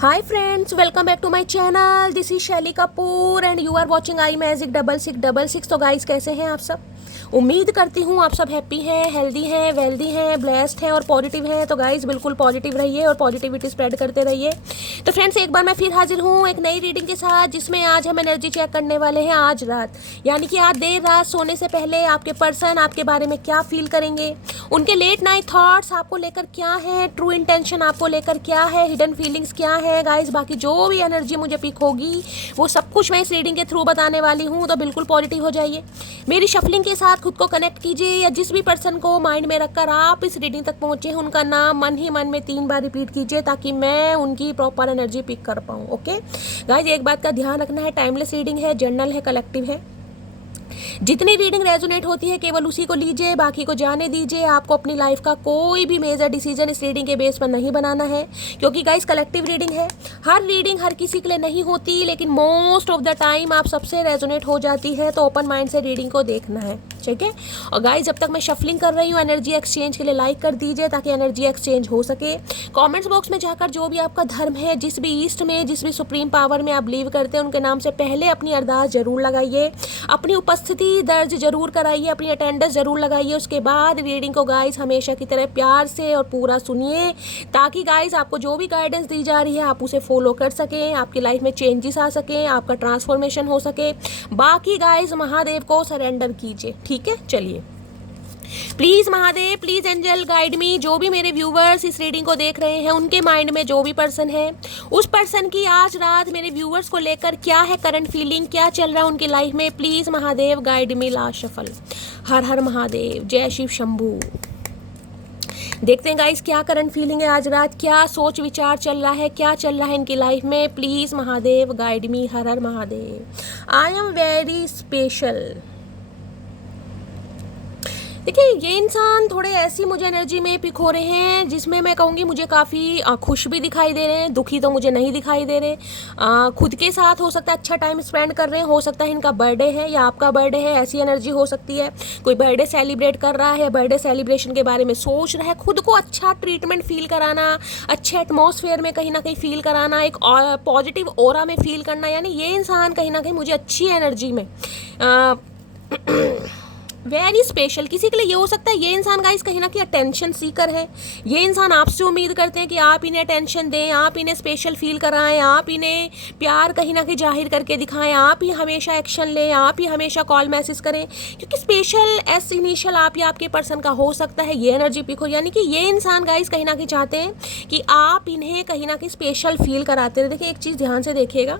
Hi friends, welcome back to my channel. This is शैली Kapoor and you are watching I magic 6666। तो guys कैसे हैं आप सब? उम्मीद करती हूँ आप सब हैप्पी हैं, हेल्दी हैं, वेल्दी हैं, ब्लेस्ड हैं और पॉजिटिव हैं। तो गाइस बिल्कुल पॉजिटिव रहिए और पॉजिटिविटी स्प्रेड करते रहिए। तो फ्रेंड्स एक बार मैं फिर हाजिर हूँ एक नई रीडिंग के साथ, जिसमें आज हम एनर्जी चेक करने वाले हैं आज रात, यानी कि आज देर रात सोने से पहले आपके पर्सन आपके बारे में क्या फील करेंगे, उनके लेट नाइट थॉट्स आपको लेकर क्या है, ट्रू इंटेंशन आपको लेकर क्या है, हिडन फीलिंग्स क्या है गाइस। बाकी जो भी एनर्जी मुझे पिक होगी वो सब कुछ मैं इस रीडिंग के थ्रू बताने वाली हूँ। तो बिल्कुल पॉजिटिव हो जाइए, मेरी शफलिंग के साथ खुद को कनेक्ट कीजिए, या जिस भी पर्सन को माइंड में रखकर आप इस रीडिंग तक पहुँचे हैं उनका नाम मन ही मन में 3 बार रिपीट कीजिए, ताकि मैं उनकी प्रॉपर एनर्जी पिक कर पाऊँ। ओके गाइस, एक बात का ध्यान रखना है, टाइमलेस रीडिंग है, जर्नल है, कलेक्टिव है। जितनी रीडिंग रेजोनेट होती है केवल उसी को लीजिए, बाकी को जाने दीजिए। आपको अपनी लाइफ का कोई भी मेजर डिसीजन इस रीडिंग के बेस पर नहीं बनाना है, क्योंकि गाइस कलेक्टिव रीडिंग है। हर रीडिंग हर किसी के लिए नहीं होती, लेकिन मोस्ट ऑफ द टाइम आप सबसे रेजोनेट हो जाती है। तो ओपन माइंड से रीडिंग को देखना है, ठीक है। और गाइस जब तक मैं शफलिंग कर रही हूँ एनर्जी एक्सचेंज के लिए लाइक कर दीजिए, ताकि एनर्जी एक्सचेंज हो सके। कमेंट्स बॉक्स में जाकर जो भी आपका धर्म है, जिस भी ईस्ट में, जिस भी सुप्रीम पावर में आप बिलीव करते हैं, उनके नाम से पहले अपनी अरदास जरूर लगाइए, अपनी उपस्थिति दर्ज जरूर कराइए, अपनी अटेंडेंस जरूर लगाइए। उसके बाद रीडिंग को गाइस हमेशा की तरह प्यार से और पूरा सुनिए, ताकि गाइस आपको जो भी गाइडेंस दी जा रही है आप उसे फॉलो कर सकें, आपकी लाइफ में चेंजेस आ सकें, आपका ट्रांसफॉर्मेशन हो सके। बाकी गाइस महादेव को सरेंडर कीजिए, ठीक है। चलिए please Mahadev, please angel guide me. जो भी मेरे व्यूवर्स इस रीडिंग को देख रहे हैं उनके माइंड में जो भी पर्सन है, उस पर्सन की आज रात मेरे व्यूवर्स को लेकर क्या है करंट फीलिंग, क्या चल रहा है उनकी लाइफ में। Please Mahadev guide me. Last shuffle. Har Har Mahadev, जय शिव शंभू। देखते हैं गाइस क्या करंट फीलिंग है आज रात, क्या सोच विचार चल रहा है, क्या चल रहा है इनकी लाइफ में। Please Mahadev guide me. Her Har Mahadev. I am very special. देखिए ये इंसान थोड़े ऐसी मुझे एनर्जी में पिक हो रहे हैं, जिसमें मैं कहूँगी मुझे काफ़ी खुश भी दिखाई दे रहे हैं, दुखी तो मुझे नहीं दिखाई दे रहे। खुद के साथ हो सकता है अच्छा टाइम स्पेंड कर रहे हैं, हो सकता है इनका बर्थडे है या आपका बर्थडे है, ऐसी एनर्जी हो सकती है। कोई बर्थडे सेलिब्रेट कर रहा है, बर्थडे सेलिब्रेशन के बारे में सोच रहा है, खुद को अच्छा ट्रीटमेंट फील कराना, अच्छे एटमॉस्फेयर में कहीं ना कहीं फील कराना, एक पॉजिटिव ऑरा में फील करना। यानी ये इंसान कहीं ना कहीं मुझे अच्छी एनर्जी में वेरी स्पेशल। किसी के लिए ये हो सकता है ये इंसान गाइस कहीं ना कहीं अटेंशन सीकर है। ये इंसान आपसे उम्मीद करते हैं कि आप इन्हें अटेंशन दें, आप इन्हें स्पेशल फील कराएं, आप इन्हें प्यार कहीं ना कहीं जाहिर करके दिखाएं, आप ही हमेशा एक्शन लें, आप ही हमेशा कॉल मैसेज करें, क्योंकि स्पेशल एस इनिशियल आप या आपके पर्सन का हो सकता है ये एनर्जी पिक हो। यानी कि ये इंसान गाइस कहीं ना कहीं चाहते हैं कि आप इन्हें कहीं ना कहीं स्पेशल फील कराते रहे। देखिए एक चीज़ ध्यान से देखिएगा,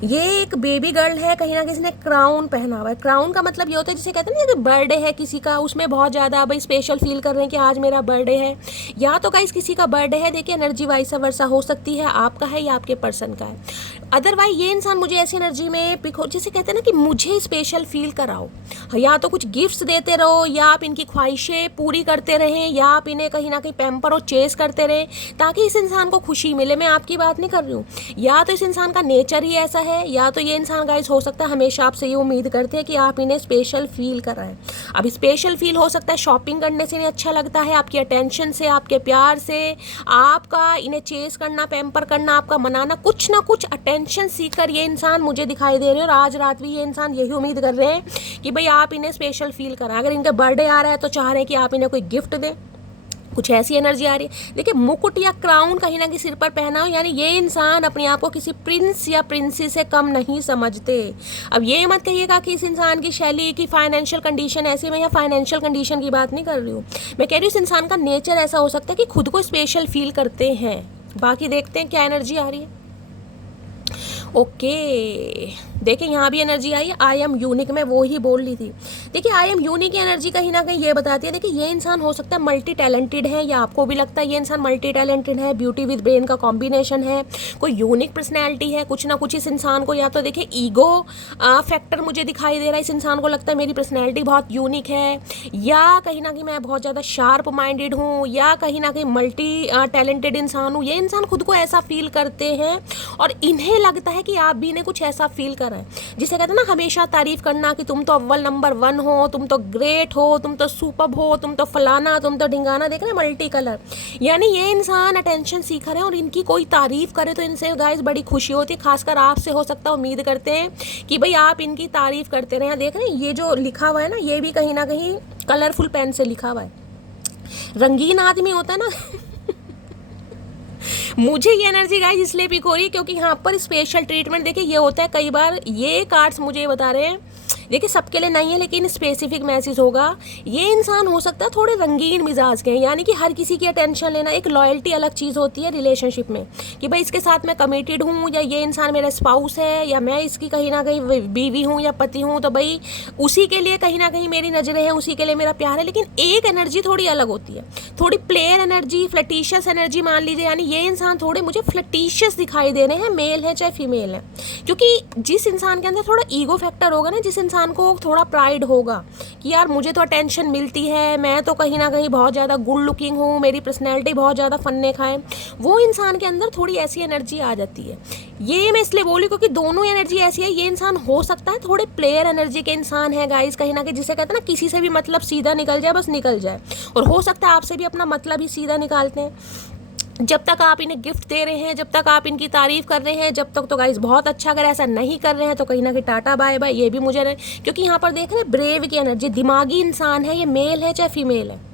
ये एक बेबी गर्ल है, कहीं ना किसी ने क्राउन पहना हुआ है। क्राउन का मतलब ये होता है जिसे कहते हैं ना कि बर्थडे है किसी का, उसमें बहुत ज़्यादा भाई स्पेशल फील कर रहे हैं कि आज मेरा बर्थडे है, या तो गाइस किसी का बर्थडे है। देखिए एनर्जी वाइस वर्सा हो सकती है, आपका है या आपके पर्सन का है। अदरवाइज ये इंसान मुझे ऐसी एनर्जी में पिक हो, जिसे कहते हैं ना कि मुझे स्पेशल फील कराओ, या तो कुछ गिफ्ट्स देते रहो, या आप इनकी ख्वाहिशें पूरी करते रहें, या आप इन्हें कहीं ना कहीं पैम्पर और चेस करते रहें, ताकि इस इंसान को खुशी मिले। मैं आपकी बात नहीं कर रही हूँ, या तो इस इंसान का नेचर ही ऐसा है, या तो ये इंसान गाइस हो सकता है हमेशा आपसे ये उम्मीद करते हैं कि आप इन्हें स्पेशल फील कर रहे हैं। अब स्पेशल फील हो सकता है शॉपिंग करने से इन्हें अच्छा लगता है, आपकी अटेंशन से, आपके प्यार से, आपका इन्हें चेस करना, पैम्पर करना, आपका मनाना, कुछ ना कुछ अटेंशन सीकर ये इंसान मुझे दिखाई दे रहे हैं। और आज रात भी ये इंसान यही उम्मीद कर रहे हैं कि भाई आप इन्हें स्पेशल फील कराएं। अगर इनका बर्थडे आ रहा है तो चाह रहे हैं कि आप इन्हें कोई गिफ्ट दें, कुछ ऐसी एनर्जी आ रही है। देखिए मुकुट या क्राउन कहीं ना कहीं सिर पर पहना हो, यानी ये इंसान अपने आप को किसी प्रिंस या प्रिंसेस से कम नहीं समझते। अब ये मत कहिएगा कि इस इंसान की शैली की फाइनेंशियल कंडीशन ऐसी, मैं यहाँ फाइनेंशियल कंडीशन की बात नहीं कर रही हूँ, मैं कह रही हूँ इस इंसान का नेचर ऐसा हो सकता है कि खुद को स्पेशल फील करते हैं। बाकी देखते हैं क्या एनर्जी आ रही है। ओके देखिए यहाँ भी energy I, I am unique, मैं वो ही बोल रही थी। देखिए आई एम यूनिक की एनर्जी कहीं ना कहीं ये बताती है, देखिए ये इंसान हो सकता है मल्टी टैलेंटेड है, या आपको भी लगता है ये इंसान मल्टी टैलेंटेड है, ब्यूटी विद ब्रेन का कॉम्बिनेशन है, कोई यूनिक पर्सनैलिटी है, कुछ ना कुछ इस इंसान को, या तो देखिए ईगो फैक्टर मुझे दिखाई दे रहा है, इस इंसान को लगता है मेरी पर्सनैलिटी बहुत यूनिक है, या कहीं ना कहीं मैं बहुत ज़्यादा शार्प माइंडेड हूँ, या कहीं ना कहीं मल्टी टैलेंटेड इंसान हूँ। ये इंसान खुद को ऐसा फील करते हैं और इन्हें लगता है कि आप भी इन्हें कुछ ऐसा फील कर रहे हैं। है, जिसे कहते हैं ना हमेशा तारीफ करना कि तुम तो अव्वल नंबर 1 हो, तुम तो ग्रेट हो, तुम तो सुपर्ब हो, तुम तो फलाना, तुम तो ढिंगाना। देख रहे हैं मल्टी कलर, यानी ये इंसान अटेंशन सीकर है और इनकी कोई तारीफ करे तो इनसे गाइस बड़ी खुशी होती है। खासकर आपसे हो सकता है, उम्मीद करते हैं कि भाई आप इनकी तारीफ करते रहें। देख रहे हैं ये जो लिखा हुआ है ना, ये भी कहीं ना कहीं कलरफुल पेन से लिखा हुआ है। रंगीन आदमी होता है ना मुझे ये एनर्जी गाइस इसलिए पिक हो रही है क्योंकि यहाँ पर स्पेशल ट्रीटमेंट देखिए ये होता है। कई बार ये कार्ड्स मुझे बता रहे हैं, देखिए सबके लिए नहीं है लेकिन स्पेसिफिक मैसेज होगा। ये इंसान हो सकता है थोड़े रंगीन मिजाज के हैं, यानी कि हर किसी की अटेंशन लेना। एक लॉयल्टी अलग चीज़ होती है रिलेशनशिप में कि भाई इसके साथ मैं कमिटेड हूँ, या ये इंसान मेरा स्पाउस है, या मैं इसकी कहीं ना कहीं बीवी हूँ या पति हूँ, तो भाई उसी के लिए कहीं ना कहीं मेरी नज़रें हैं, उसी के लिए मेरा प्यार है। लेकिन एक एनर्जी थोड़ी अलग होती है, थोड़ी प्लेयर एनर्जी, फ्लटीशियस एनर्जी मान लीजिए। यानी ये इंसान थोड़े मुझे फ्लटीशियस दिखाई दे रहे हैं, मेल है चाहे फीमेल है। क्योंकि जिस इंसान के अंदर थोड़ा ईगो फैक्टर होगा ना, जिस इंसान को थोड़ा प्राइड होगा कि यार मुझे तो अटेंशन मिलती है, मैं तो कहीं ना कहीं बहुत ज़्यादा गुड लुकिंग हूँ, मेरी पर्सनैलिटी बहुत ज़्यादा फन्ने खाए, वो इंसान के अंदर थोड़ी ऐसी एनर्जी आ जाती है। ये मैं इसलिए बोली क्योंकि दोनों एनर्जी ऐसी है। ये इंसान हो सकता है थोड़े प्लेयर एनर्जी के इंसान है गाइस, कहीं ना कहीं जिसे कहते हैं ना किसी से भी मतलब सीधा निकल जाए, बस निकल जाए। और हो सकता है आपसे भी अपना मतलब ही सीधा निकालते हैं। जब तक आप इन्हें गिफ्ट दे रहे हैं, जब तक आप इनकी तारीफ कर रहे हैं, जब तक तो गाइस बहुत अच्छा। अगर ऐसा नहीं कर रहे हैं तो कहीं ना कहीं टाटा बाय बाय। ये भी मुझे क्योंकि यहाँ पर देख रहे हैं ब्रेव की एनर्जी, दिमागी इंसान है, ये मेल है चाहे फीमेल है।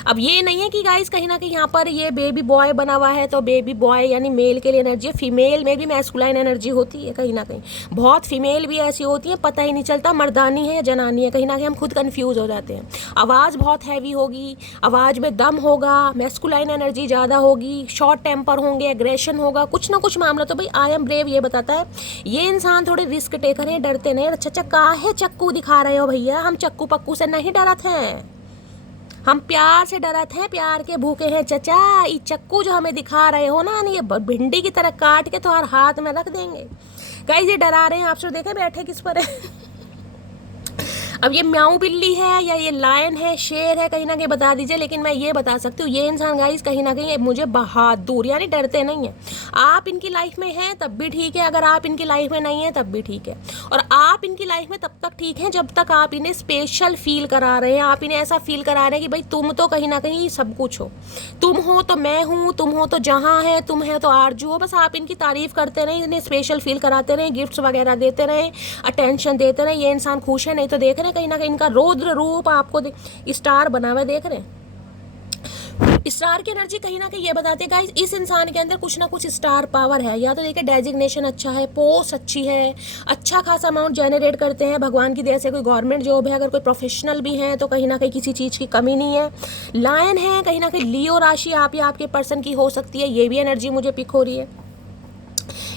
अब ये नहीं है कि गाइस कहीं ना कहीं यहाँ पर ये बेबी बॉय बना हुआ है तो बेबी बॉय यानी मेल के लिए एनर्जी है। फीमेल में भी मैस्कुलाइन एनर्जी होती है कहीं ना कहीं, बहुत फीमेल भी ऐसी होती है, पता ही नहीं चलता मर्दानी है या जनानी है। कहीं ना कहीं हम खुद कंफ्यूज हो जाते हैं। आवाज़ बहुत हैवी होगी, आवाज़ में दम होगा, मैस्कुलाइन एनर्जी ज़्यादा होगी, शॉर्ट टेम्पर होंगे, एग्रेशन होगा, कुछ ना कुछ मामला। तो भाई आई एम ब्रेव ये बताता है ये इंसान थोड़े रिस्क टेकर है, डरते नहीं। अच्छा काहे चक्कू दिखा रहे हो भैया, हम चक्कू पक्कू से नहीं डरते हैं, हम प्यार से डरते हैं, प्यार के भूखे हैं चचा। ये चक्कू जो हमें दिखा रहे हो ना, ये भिंडी की तरह काट के तुम्हारे हाथ में रख देंगे। गाइस ये डरा रहे हैं आपसे, देखे बैठे किस पर है अब ये म्याऊ बिल्ली है या ये लायन है, शेर है, कहीं ना कहीं बता दीजिए। लेकिन मैं ये बता सकती हूँ ये इंसान गाइस कहीं ना कहीं मुझे बहादुर यानी डरते नहीं है। आप इनकी लाइफ में हैं तब भी ठीक है, अगर आप इनकी लाइफ में नहीं है तब भी ठीक है। और आप इनकी लाइफ में तब तक ठीक है जब तक आप इन्हें स्पेशल फील करा रहे हैं, आप इन्हें ऐसा फील करा रहे हैं कि भाई तुम तो कहीं ना कहीं सब कुछ हो, तुम हो तो मैं हूँ, तुम हो तो जहाँ है, तुम है तो आरजू हो। बस आप इनकी तारीफ करते रहें, इन्हें स्पेशल फील कराते रहें, गिफ्ट्स वगैरह देते रहें, अटेंशन देते रहें। ये इंसान खुश है। नहीं तो देख रहे हैं कहीं ना कहीं इनका रौद्र रूप आपको स्टार बना हुआ है, देख रहे हैं स्टार की एनर्जी कहीं ना कहीं ये बताते हैं गाइस इस इंसान के अंदर कुछ ना कुछ स्टार पावर है। या तो देखिए डेजिग्नेशन अच्छा है, पोस्ट अच्छी है, अच्छा खासा अमाउंट जनरेट करते हैं, भगवान की दया से कोई गवर्नमेंट जॉब है, अगर कोई प्रोफेशनल भी है तो कहीं ना कहीं किसी चीज़ की कमी नहीं है। लायन है, कहीं ना कहीं लियो राशि आप या आपके पर्सन की हो सकती है, ये भी एनर्जी मुझे पिक हो रही है।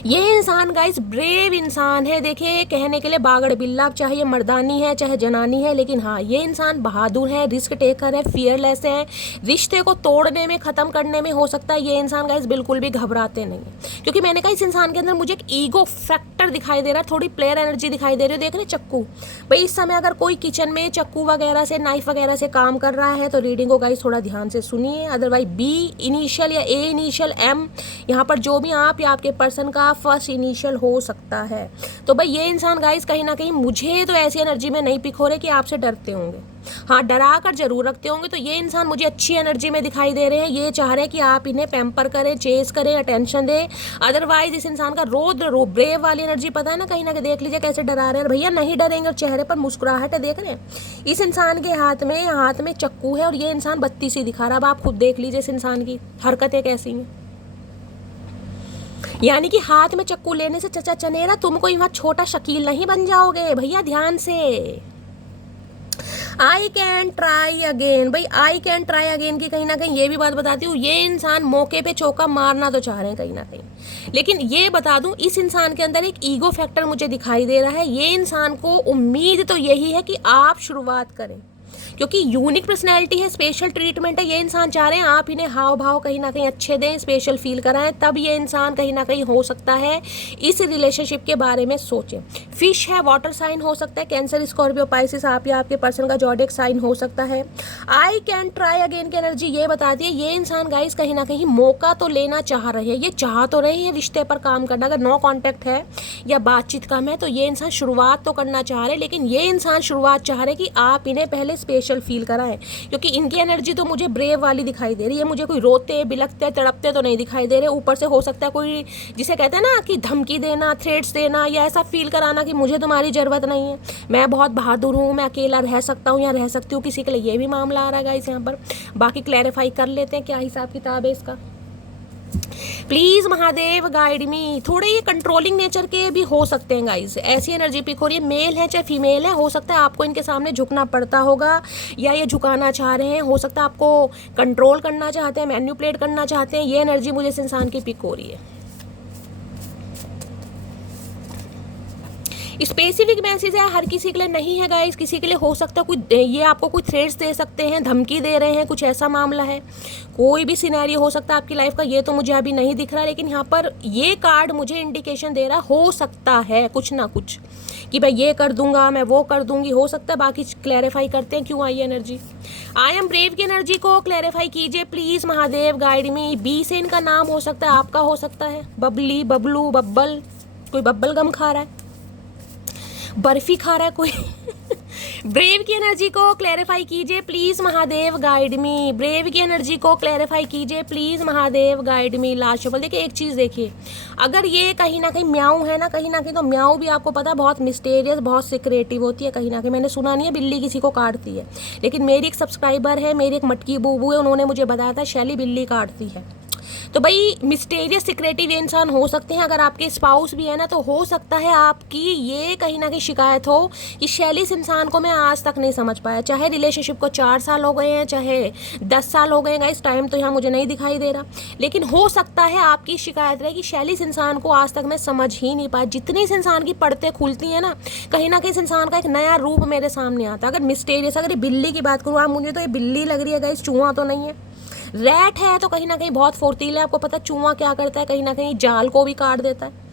ये इंसान गाइस ब्रेव इंसान है। देखिए कहने के लिए बागड़ बिल्ला, चाहे ये मर्दानी है चाहे जनानी है, लेकिन हाँ ये इंसान बहादुर है, रिस्क टेकर है, फियरलेस है। रिश्ते को तोड़ने में, ख़त्म करने में हो सकता है ये इंसान गाइस बिल्कुल भी घबराते नहीं है। क्योंकि मैंने कहा इस इंसान के अंदर मुझे एक ईगो फैक्टर दिखाई दे रहा है, थोड़ी प्लेयर एनर्जी दिखाई दे रही है। देख रहे चक्कू, भाई इस समय अगर कोई किचन में चक्कू वगैरह से, नाइफ वगैरह से काम कर रहा है तो रीडिंग को गाइस थोड़ा ध्यान से सुनिए। अदरवाइज बी इनिशियल या ए इनिशियल एम, यहाँ पर जो भी आप या आपके पर्सन का फर्स्ट इनिशियल हो सकता है। तो भाई ये इंसान गाइस कहीं ना कहीं मुझे तो ऐसी एनर्जी में नहीं पिक हो रहे कि आपसे डरते होंगे, हाँ डरा कर जरूर रखते होंगे। तो ये इंसान मुझे अच्छी एनर्जी में दिखाई दे रहे हैं, ये चाह रहे हैं कि आप इन्हें पैम्पर करें, चेस करें, अटेंशन दें। अदरवाइज इस इंसान का रौद्र ब्रेव वाली एनर्जी पता है ना, कहीं ना कहीं देख लीजिए कैसे डरा रहे हैं। भैया नहीं डरेंगे और चेहरे पर मुस्कुराहट है, देख रहे हैं इस इंसान के हाथ में चक्कू है और ये इंसान बत्ती सी दिखा रहा है। अब आप खुद देख लीजिए इस इंसान की हरकतें कैसी हैं। यानी कि हाथ में चक्कू लेने से चचा चनेरा तुम कोई वहां छोटा शकील नहीं बन जाओगे भैया, ध्यान से। आई कैन ट्राई अगेन, भाई आई कैन ट्राई अगेन की कहीं ना कहीं ये भी बात बताती हूँ, ये इंसान मौके पे चौका मारना तो चाह रहे हैं कहीं ना कहीं। लेकिन ये बता दूं इस इंसान के अंदर एक ईगो फैक्टर मुझे दिखाई दे रहा है। ये इंसान को उम्मीद तो यही है कि आप शुरुआत करें, क्योंकि यूनिक पर्सनैलिटी है, स्पेशल ट्रीटमेंट है, ये इंसान चाह रहे हैं आप इन्हें हाव भाव कहीं ना कहीं अच्छे दें, स्पेशल फील कराएं, तब ये इंसान कहीं ना कहीं हो सकता है इस रिलेशनशिप के बारे में सोचें। फिश है, वाटर साइन हो सकता है, कैंसर, स्कॉर्पियो, पाइसिस, आप या आपके पर्सन का जॉडिक साइन हो सकता है। आई कैन ट्राई अगेन की एनर्जी ये बताती है ये इंसान गाइस कहीं ना कहीं मौका तो लेना चाह रहे हैं, ये चाह तो रहे हैं रिश्ते पर काम करना। अगर नो कांटेक्ट है या बातचीत कम है तो ये इंसान शुरुआत तो करना चाह रहे, लेकिन ये इंसान शुरुआत चाह रहे कि आप इन्हें पहले स्पेशल फील कराएं, क्योंकि इनकी एनर्जी तो मुझे ब्रेव वाली दिखाई दे रही है। मुझे कोई रोते बिलखते तड़पते तो नहीं दिखाई दे रहे। ऊपर से हो सकता है कोई जिसे कहते हैं ना कि धमकी देना, थ्रेट्स देना, या ऐसा फील कराना कि मुझे तुम्हारी ज़रूरत नहीं है, मैं बहुत बहादुर हूँ, मैं अकेला रह सकता हूँ या रह सकती हूँ, किसी के लिए ये भी मामला आ रहा है गाइस यहाँ पर। बाकी क्लैरिफाई कर लेते हैं क्या हिसाब किताब है इसका। प्लीज़ महादेव गाइड मी। थोड़े ये कंट्रोलिंग नेचर के भी हो सकते हैं गाइस, ऐसी एनर्जी पिक हो रही है, मेल है चाहे फीमेल है, हो सकता है आपको इनके सामने झुकना पड़ता होगा या ये झुकाना चाह रहे हैं, हो सकता है आपको कंट्रोल करना चाहते हैं, मैनिपुलेट करना चाहते हैं। ये एनर्जी मुझे इस इंसान की पिक हो रही है। स्पेसिफिक मैसेज है, हर किसी के लिए नहीं है गाइस, किसी के लिए हो सकता है कोई ये आपको कोई थ्रेट्स दे सकते हैं, धमकी दे रहे हैं, कुछ ऐसा मामला है, कोई भी सिनेरियो हो सकता है आपकी लाइफ का, ये तो मुझे अभी नहीं दिख रहा, लेकिन यहाँ पर ये कार्ड मुझे इंडिकेशन दे रहा हो सकता है कुछ ना कुछ कि भाई ये कर दूंगा, मैं वो कर दूंगी, हो सकता है। बाकी क्लैरिफाई करते हैं क्यों I energy. I am brave की एनर्जी को क्लैरिफाई कीजिए please Mahadev guide me. B से इनका नाम हो सकता है, आपका हो सकता है, बबली, बबलू, बब्बल, कोई बब्बल गम खा रहा है, बर्फी खा रहा है कोई। ब्रेव की एनर्जी को क्लैरिफाई कीजिए please Mahadev guide me. Brave की एनर्जी को क्लैरिफाई कीजिए please Mahadev guide me. Last shuffle देखिए, एक चीज़ देखिए, अगर ये कहीं ना कहीं म्याऊ है ना, कहीं ना कहीं तो म्याऊ भी आपको पता बहुत मिस्टेरियस, बहुत सिक्रेटिव होती है। कहीं ना कहीं मैंने सुना नहीं है बिल्ली किसी को काटती है, लेकिन मेरी एक सब्सक्राइबर है, मेरी एक मटकी बूबू है, उन्होंने मुझे बताया था शैली बिल्ली काटती है। तो भाई मिस्टीरियस सिक्रेटिव इंसान हो सकते हैं। अगर आपके स्पाउस भी है ना, तो हो सकता है आपकी ये कहीं ना कहीं शिकायत हो कि शैली इस इंसान को मैं आज तक नहीं समझ पाया, चाहे रिलेशनशिप को 4 साल हो गए हैं, चाहे 10 साल हो गए हैं, इस टाइम तो यहाँ मुझे नहीं दिखाई दे रहा, लेकिन हो सकता है आपकी शिकायत रहे कि शैली इस इंसान को आज तक मैं समझ ही नहीं पाया। जितनी इस इंसान की पड़ते खुलती हैं ना कहीं इस इंसान का एक नया रूप मेरे सामने आता है। अगर मिस्टीरियस, अगर ये बिल्ली की बात करूँ, आप मुझे तो ये बिल्ली लग रही है गाइस, चूहा तो नहीं है। रैट है तो कहीं ना कहीं बहुत फुर्तीला है, आपको पता है चूहा क्या करता है, कहीं ना कहीं जाल को भी काट देता है।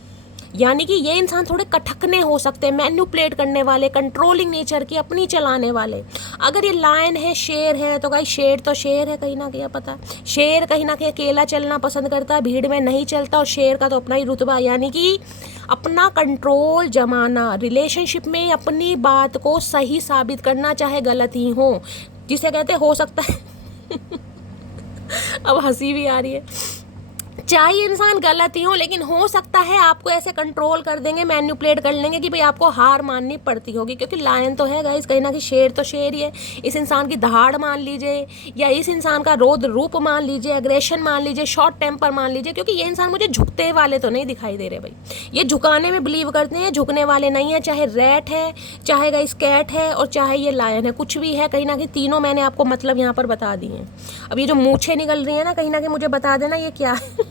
यानी कि ये इंसान थोड़े कठकने हो सकते हैं, मैनिपुलेट करने वाले, कंट्रोलिंग नेचर की, अपनी चलाने वाले। अगर ये लायन है, शेर है, तो गाइस शेर तो शेर है, कहीं ना कहीं पता है शेर कहीं ना कहीं अकेला चलना पसंद करता है, भीड़ में नहीं चलता, और शेर का तो अपना ही रुतबा, यानी कि अपना कंट्रोल जमाना, रिलेशनशिप में अपनी बात को सही साबित करना चाहे गलत ही हो, जिसे कहते हो सकता है अब हंसी भी आ रही है, चाहे इंसान गलत ही हो, लेकिन हो सकता है आपको ऐसे कंट्रोल कर देंगे, मैनिपुलेट कर लेंगे कि भाई आपको हार माननी पड़ती होगी, क्योंकि लायन तो है गाइस, कहीं ना कहीं शेर तो शेर ही है। इस इंसान की दहाड़ मान लीजिए, या इस इंसान का रौद्र रूप मान लीजिए, एग्रेशन मान लीजिए, शॉर्ट टेम्पर मान लीजिए, क्योंकि ये इंसान मुझे झुकते वाले तो नहीं दिखाई दे रहे भाई, ये झुकाने में बिलीव करते हैं, झुकने वाले नहीं है। चाहे रैट है, चाहे गाइस कैट है, और चाहे ये लायन है, कुछ भी है, कहीं ना कहीं तीनों मैंने आपको मतलब यहाँ पर बता दी हैं। अब ये जो मूछें निकल रही है ना, कहीं मुझे बता देना ये क्या है।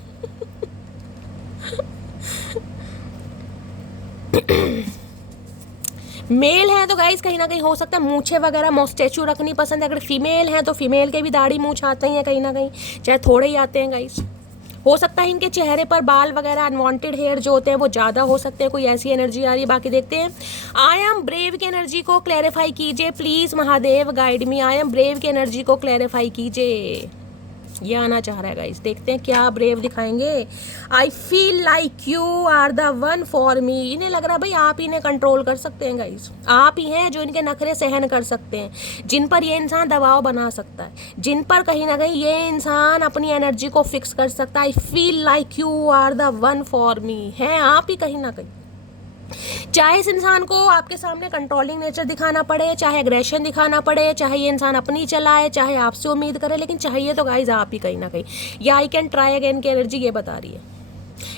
मेल है तो गाइस कहीं ना कहीं हो सकता है मूछे वगैरह मोस्टेचू रखनी पसंद है। अगर फीमेल है तो फीमेल के भी दाढ़ी मूछ आते हैं कहीं ना कहीं, चाहे थोड़े ही आते हैं गाइस। हो सकता है इनके चेहरे पर बाल वगैरह अनवांटेड हेयर जो होते हैं वो ज़्यादा हो सकते हैं, कोई ऐसी एनर्जी आ रही है। बाकी देखते हैं। आई एम ब्रेव की एनर्जी को क्लैरिफाई कीजिए please Mahadev guide me. I am brave की एनर्जी को क्लैरिफाई कीजिए, ये आना चाह रहा है गाइस, देखते हैं क्या ब्रेव दिखाएंगे। I feel like you are the one for me. इन्हें लग रहा है भाई आप इन्हें कंट्रोल कर सकते हैं गाइस, आप ही हैं जो इनके नखरे सहन कर सकते हैं, जिन पर ये इंसान दबाव बना सकता है, जिन पर कहीं ना कहीं ये इंसान अपनी एनर्जी को फिक्स कर सकता है। I feel like you are the one for me, हैं आप ही कहीं ना कहीं। चाहे इस इंसान को आपके सामने कंट्रोलिंग नेचर दिखाना पड़े, चाहे एग्रेशन दिखाना पड़े, चाहे ये इंसान अपनी चलाए, चाहे आपसे उम्मीद करे, लेकिन चाहिए तो गाइज आप ही कहीं ना कहीं। या आई कैन ट्राई अगेन की एनर्जी ये बता रही है।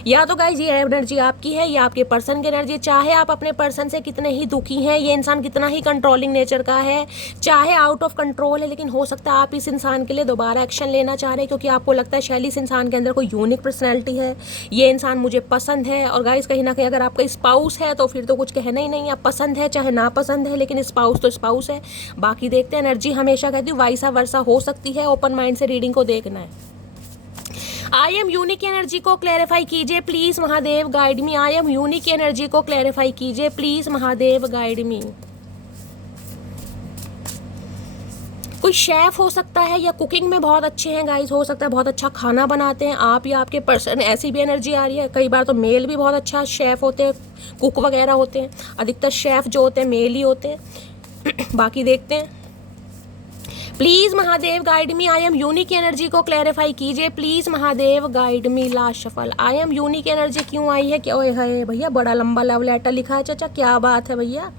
या तो गाइज ये एनर्जी आपकी है या आपके पर्सन की एनर्जी। चाहे आप अपने पर्सन से कितने ही दुखी हैं, ये इंसान कितना ही कंट्रोलिंग नेचर का है, चाहे आउट ऑफ कंट्रोल है, लेकिन हो सकता है आप इस इंसान के लिए दोबारा एक्शन लेना चाह रहे हैं, क्योंकि आपको लगता है शैली इस इंसान के अंदर कोई यूनिक पर्सनैलिटी है, ये इंसान मुझे पसंद है। और गाइज कहीं ना कहीं अगर आपका स्पाउस है तो फिर तो कुछ कहना ही नहीं, आप पसंद है चाहे ना पसंद है, लेकिन स्पाउस तो स्पाउस है। बाकी देखते हैं, एनर्जी हमेशा कहती हूँ वाइसा वर्सा हो सकती है, ओपन माइंड से रीडिंग को देखना है। आई एम यूनिक एनर्जी को क्लैरिफाई कीजिए please Mahadev guide me. I am unique energy को क्लैरिफाई कीजिए प्लीज महादेव गाइड मी। कोई शेफ हो सकता है या कुकिंग में बहुत अच्छे हैं गाइस, हो सकता है बहुत अच्छा खाना बनाते हैं आप या आपके पर्सन, ऐसी भी एनर्जी आ रही है। कई बार तो मेल भी बहुत अच्छा शेफ होते हैं, कुक वगैरह होते हैं, अधिकतर शेफ जो होते हैं मेल ही होते हैं। बाकी देखते हैं, please Mahadev guide me. I am unique energy को क्लैरिफाई कीजिए please Mahadev guide me. Last shuffle, I am unique energy क्यों आई है? क्या ओए है भैया, बड़ा लंबा लव लेटर लिखा है चाचा, क्या बात है भैया,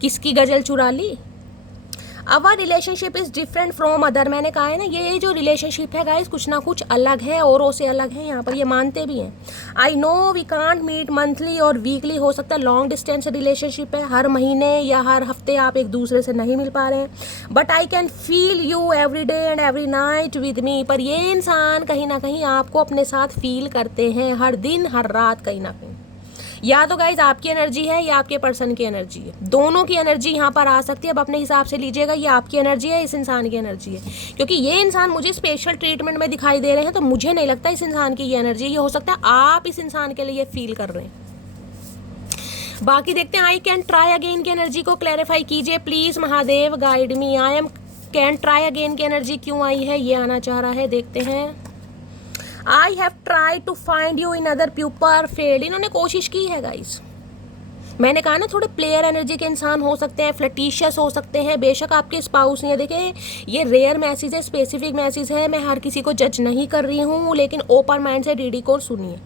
किसकी गजल चुरा ली? Our relationship is different from other. मैंने कहा है ना, ये जो रिलेशनशिप है गाइस कुछ ना कुछ अलग है, औरों से अलग है, यहाँ पर ये मानते भी हैं। I know we can't meet monthly और वीकली, हो सकता है लॉन्ग डिस्टेंस रिलेशनशिप है, हर महीने या हर हफ्ते आप एक दूसरे से नहीं मिल पा रहे हैं। But I can feel you every day and every night with me. पर ये इंसान कहीं ना कहीं आपको अपने साथ फील करते हैं, हर दिन हर रात कहीं ना कहीं। या तो गाइज आपकी एनर्जी है या आपके पर्सन की एनर्जी है, दोनों की एनर्जी यहाँ पर आ सकती है। अब अपने हिसाब से लीजिएगा, ये आपकी एनर्जी है, इस इंसान की एनर्जी है। क्योंकि ये इंसान मुझे स्पेशल ट्रीटमेंट में दिखाई दे रहे हैं, तो मुझे नहीं लगता इस इंसान की ये एनर्जी, ये हो सकता है आप इस इंसान के लिए ये फील कर रहे हैं। बाकी देखते हैं, आई कैन ट्राई अगेन की एनर्जी को क्लैरिफाई कीजिए please Mahadev guide me. I am can try again की एनर्जी क्यों आई है, ये आना चाह रहा है, देखते हैं। I have try to find you in other people failed. इन्होंने कोशिश की है गाइस, मैंने कहा ना थोड़े प्लेयर एनर्जी के इंसान हो सकते हैं, फ्लर्टिशियस हो सकते हैं, बेशक आपके स्पाउस नहीं है। देखिए ये रेयर मैसेज है, स्पेसिफिक मैसेज है, मैं हर किसी को जज नहीं कर रही हूँ, लेकिन ओपन माइंड से डीडी को सुनिए।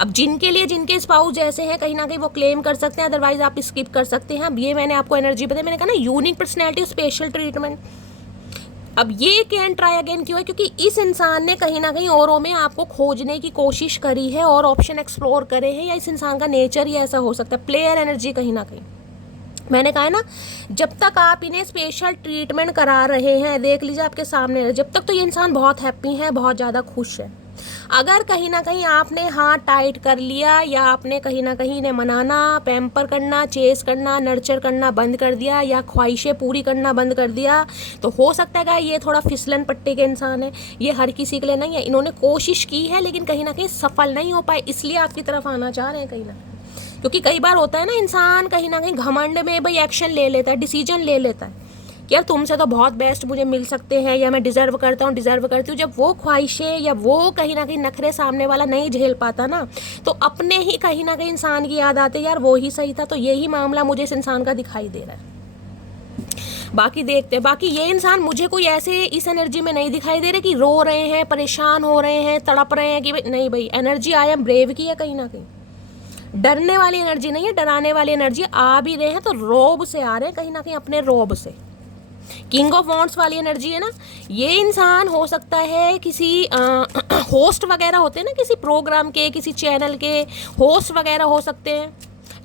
अब जिनके लिए जिनके स्पाउस जैसे हैं कहीं ना कहीं वो क्लेम कर सकते हैं, अदरवाइज आप स्किप कर सकते हैं। अब ये मैंने आपको एनर्जी बताई, मैंने कहा ना यूनिक पर्सनैलिटी, स्पेशल ट्रीटमेंट। अब ये कैन ट्राई अगेन क्यों है? क्योंकि इस इंसान ने कहीं ना कहीं औरों में आपको खोजने की कोशिश करी है और ऑप्शन एक्सप्लोर करे हैं, या इस इंसान का नेचर ही ऐसा हो सकता है, प्लेयर एनर्जी कहीं ना कहीं। मैंने कहा है ना, जब तक आप इन्हें स्पेशल ट्रीटमेंट करा रहे हैं, देख लीजिए आपके सामने, जब तक तो ये इंसान बहुत हैप्पी है, बहुत ज़्यादा खुश है। अगर कहीं ना कहीं आपने हाथ टाइट कर लिया या आपने कहीं ना कहीं इन्हें मनाना, पैम्पर करना, चेस करना, नर्चर करना बंद कर दिया या ख्वाहिशें पूरी करना बंद कर दिया, तो हो सकता है ये थोड़ा फिसलन पट्टी के इंसान है। ये हर किसी के लिए नहीं है, इन्होंने कोशिश की है लेकिन कहीं ना कहीं सफल नहीं हो पाए, इसलिए आपकी तरफ आना चाह रहे हैं कहीं ना। क्योंकि कई बार होता है ना, इंसान कहीं ना कहीं घमंड में भाई एक्शन ले लेता है, डिसीजन ले लेता है कि यार तुमसे तो बहुत बेस्ट मुझे मिल सकते हैं, या मैं डिज़र्व करता हूँ, डिज़र्व करती हूँ। जब वो ख्वाहिशें या वो कहीं ना कहीं नखरे सामने वाला नहीं झेल पाता ना, तो अपने ही कहीं ना कहीं इंसान की याद आती है, यार वो ही सही था। तो यही मामला मुझे इस इंसान का दिखाई दे रहा है। बाकी देखते हैं, बाकी ये इंसान मुझे कोई ऐसे इस एनर्जी में नहीं दिखाई दे रहे कि रो रहे हैं, परेशान हो रहे हैं, तड़प रहे हैं कि नहीं भाई, एनर्जी आई एम ब्रेव की है कहीं ना कहीं। डरने वाली एनर्जी नहीं है, डराने वाली एनर्जी आ भी रहे हैं तो रोब से आ रहे हैं, कहीं ना कहीं अपने रोब से। किंग ऑफ वॉन्ड्स वाली एनर्जी है ना, ये इंसान हो सकता है किसी होस्ट वगैरह होते हैं ना, किसी प्रोग्राम के, किसी चैनल के होस्ट वगैरह हो सकते हैं,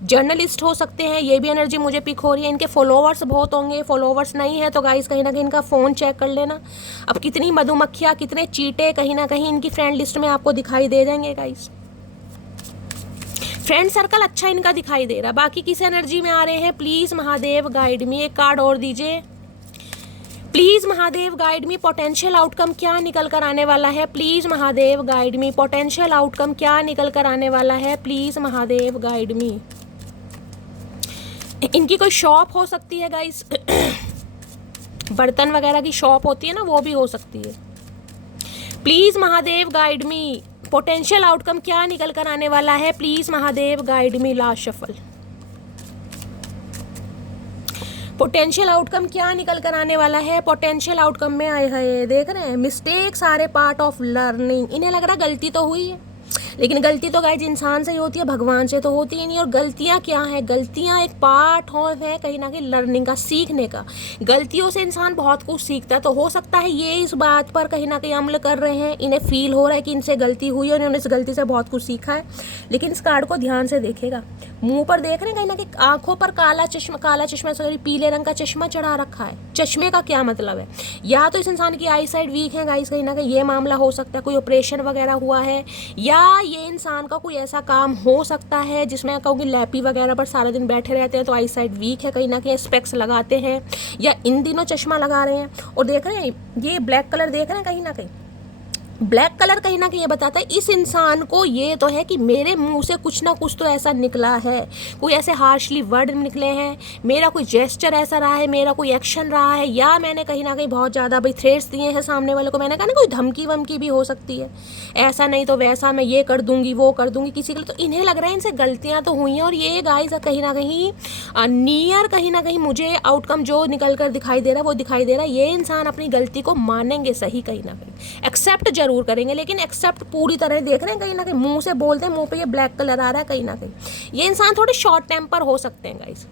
जर्नलिस्ट हो सकते हैं, ये भी एनर्जी मुझे पिक हो रही है। इनके फॉलोवर्स बहुत होंगे, फॉलोवर्स नहीं है तो गाइस कहीं ना कहीं इनका फ़ोन चेक कर लेना। अब कितनी मधुमक्खियाँ, कितने चीटे कहीं ना कहीं इनकी फ्रेंड लिस्ट में आपको दिखाई दे जाएंगे गाइस। फ्रेंड सर्कल अच्छा इनका दिखाई दे रहा। बाकी किस एनर्जी में आ रहे हैं प्लीज़ महादेव गाइड मी। एक कार्ड और दीजिए please Mahadev guide me. Potential outcome क्या निकल कर आने वाला है please Mahadev guide me. Potential outcome क्या निकल कर आने वाला है प्लीज महादेव गाइड मी। इनकी कोई शॉप हो सकती है गाइस, बर्तन वगैरह की शॉप होती है ना, वो भी हो सकती है। Please Mahadev guide me, potential outcome क्या निकल कर आने वाला है please Mahadev guide me. Last shuffle, potential outcome क्या निकल कर आने वाला है। पोटेंशियल आउटकम में आए हैं, देख रहे हैं, mistakes are a part of learning. इन्हें लग रहा है गलती तो हुई है, लेकिन गलती तो गाइज इंसान से ही होती है, भगवान से तो होती ही नहीं। और गलतियाँ क्या है, गलतियाँ एक पार्ट है कहीं ना कहीं लर्निंग का, सीखने का। गलतियों से इंसान बहुत कुछ सीखता है। तो हो सकता है ये इस बात पर कहीं ना कहीं अमल कर रहे हैं, इन्हें फील हो रहा है कि इनसे गलती हुई है और इन्होंने इस गलती से बहुत कुछ सीखा है। लेकिन इस कार्ड को ध्यान से देखेगा, मुंह पर देख रहे हैं कहीं ना कहीं आंखों पर काला चश्मा सॉरी पीले रंग का चश्मा चढ़ा रखा है। चश्मे का क्या मतलब है, या तो इस इंसान की आई साइड वीक है गाइस, कहीं ना कहीं ये मामला हो सकता है, कोई ऑपरेशन वगैरह हुआ है, या ये इंसान का कोई ऐसा काम हो सकता है जिसमें कहूँगी लैपी वगैरह पर सारा दिन बैठे रहते हैं तो आई साइड वीक है, कहीं ना कहीं स्पेक्स लगाते हैं या इन दिनों चश्मा लगा रहे हैं। और देख रहे हैं ये ब्लैक कलर देख रहे हैं, कहीं ना कहीं ब्लैक कलर कहीं ना कहीं ये बताता है इस इंसान को ये तो है कि मेरे मुंह से कुछ ना कुछ तो ऐसा निकला है, कोई ऐसे हार्शली वर्ड निकले हैं, मेरा कोई जेस्चर ऐसा रहा है, मेरा कोई एक्शन रहा है, या मैंने कहीं ना कहीं बहुत ज़्यादा भाई थ्रेट्स दिए हैं सामने वाले को। मैंने कहा ना कोई धमकी वमकी भी हो सकती है, ऐसा नहीं तो वैसा, मैं ये कर दूंगी वो कर दूंगी किसी के लिए। तो इन्हें लग रहा है इनसे गलतियाँ तो हुई हैं और ये गाइस कहीं ना कहीं मुझे आउटकम जो निकल कर दिखाई दे रहा है वो दिखाई दे रहा है। ये इंसान अपनी गलती को मानेंगे सही, कहीं ना कहीं एक्सेप्ट जरूर करेंगे, लेकिन एक्सेप्ट पूरी तरह देख रहे हैं कहीं ना कहीं मुंह से बोलते हैं, मुंह पे ये ब्लैक कलर आ रहा है, कहीं ना कहीं ये इंसान थोड़े शॉर्ट टेम्पर हो सकते हैं गाइस।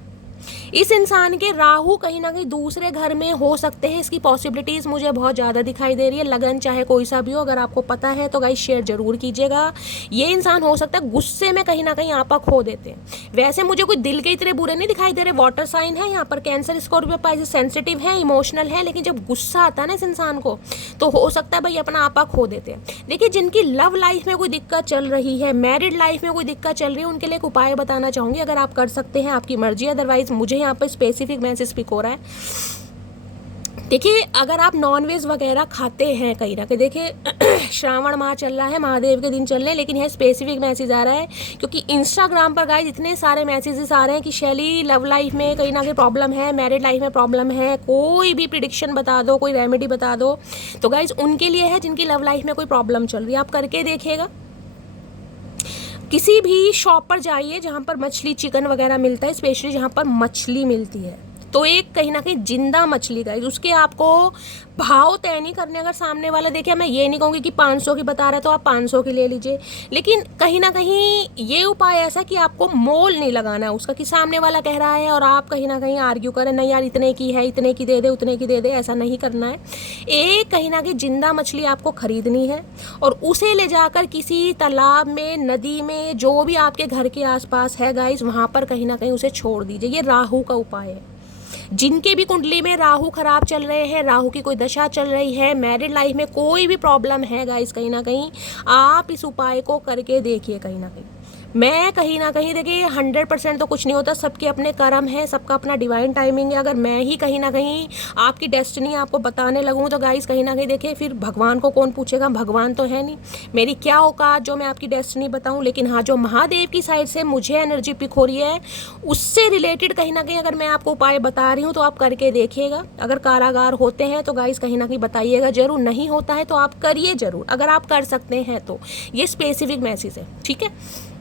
इस इंसान के राहु कहीं ना कहीं दूसरे घर में हो सकते हैं, इसकी पॉसिबिलिटीज़ मुझे बहुत ज़्यादा दिखाई दे रही है। लगन चाहे कोई सा भी हो, अगर आपको पता है तो गाइस शेयर जरूर कीजिएगा। ये इंसान हो सकता है गुस्से में कहीं ना कहीं आपा खो देते हैं। वैसे मुझे कोई दिल के इतने बुरे नहीं दिखाई दे रहे, वाटर साइन है यहाँ पर, कैंसर स्कॉर्पियो पाइसेस, सेंसिटिव है, इमोशनल है, लेकिन जब गुस्सा आता है ना इस इंसान को तो हो सकता है भाई अपना आपा खो देते हैं। देखिए जिनकी लव लाइफ में कोई दिक्कत चल रही है, मैरिड लाइफ में कोई दिक्कत चल रही है, उनके लिए एक उपाय बताना चाहूँगी, अगर आप कर सकते हैं आपकी मर्जी, अदरवाइज मुझे यहाँ पर स्पेसिफिक मैसेज स्पीक हो रहा है। देखिए अगर आप नॉनवेज वगैरह खाते हैं कहीं ना कहीं, देखिए श्रावण माह चल रहा है, महादेव के दिन चल रहे हैं, लेकिन यह स्पेसिफिक मैसेज आ रहा है क्योंकि इंस्टाग्राम पर गाइस इतने सारे मैसेजेस आ रहे हैं कि शैली लव लाइफ में कहीं ना कहीं प्रॉब्लम है, मैरिड लाइफ में प्रॉब्लम है, कोई भी प्रिडिक्शन बता दो, कोई रेमेडी बता दो। तो गाइस उनके लिए है जिनकी लव लाइफ में कोई प्रॉब्लम चल रही है, आप करके देखिएगा। किसी भी शॉप पर जाइए जहाँ पर मछली चिकन वगैरह मिलता है, स्पेशली जहाँ पर मछली मिलती है, तो एक कहीं ना कहीं जिंदा मछली गाइस, उसके आपको भाव तय नहीं करने। अगर सामने वाला देखिए, मैं ये नहीं कहूँगी कि 500 की बता रहा है तो आप 500 की ले लीजिए, लेकिन कहीं ना कहीं ये उपाय ऐसा कि आपको मोल नहीं लगाना है उसका, कि सामने वाला कह रहा है और आप कहीं ना कहीं आर्ग्यू करें, नहीं यार इतने की है, इतने की दे दे, उतने की दे दे, ऐसा नहीं करना है। एक कहीं ना कहीं जिंदा मछली आपको खरीदनी है और उसे ले जाकर किसी तालाब में, नदी में, जो भी आपके घर के आसपास है गाइस, वहाँ पर कहीं ना कहीं उसे छोड़ दीजिए। ये राहु का उपाय है। जिनके भी कुंडली में राहु खराब चल रहे हैं, राहु की कोई दशा चल रही है, मैरिड लाइफ में कोई भी प्रॉब्लम है गाइस, कहीं ना कहीं आप इस उपाय को करके देखिए। कहीं ना कहीं मैं कहीं ना कहीं देखिए 100% तो कुछ नहीं होता, सबके अपने कर्म है, सबका अपना डिवाइन टाइमिंग है। अगर मैं ही कहीं ना कहीं आपकी डेस्टिनी आपको बताने लगूँ तो गाइस कहीं ना कहीं देखिए फिर भगवान को कौन पूछेगा, भगवान तो है नहीं, मेरी क्या औकात जो मैं आपकी डेस्टिनी बताऊँ। लेकिन हाँ, जो महादेव की साइड से मुझे एनर्जी पिक हो रही है उससे रिलेटेड कहीं ना कहीं अगर मैं आपको उपाय बता रही हूँ तो आप करके देखिएगा। अगर कारागार होते हैं तो गाइस कहीं ना कहीं बताइएगा जरूर, नहीं होता है तो आप करिए जरूर, अगर आप कर सकते हैं तो। ये स्पेसिफिक मैसेज है, ठीक है।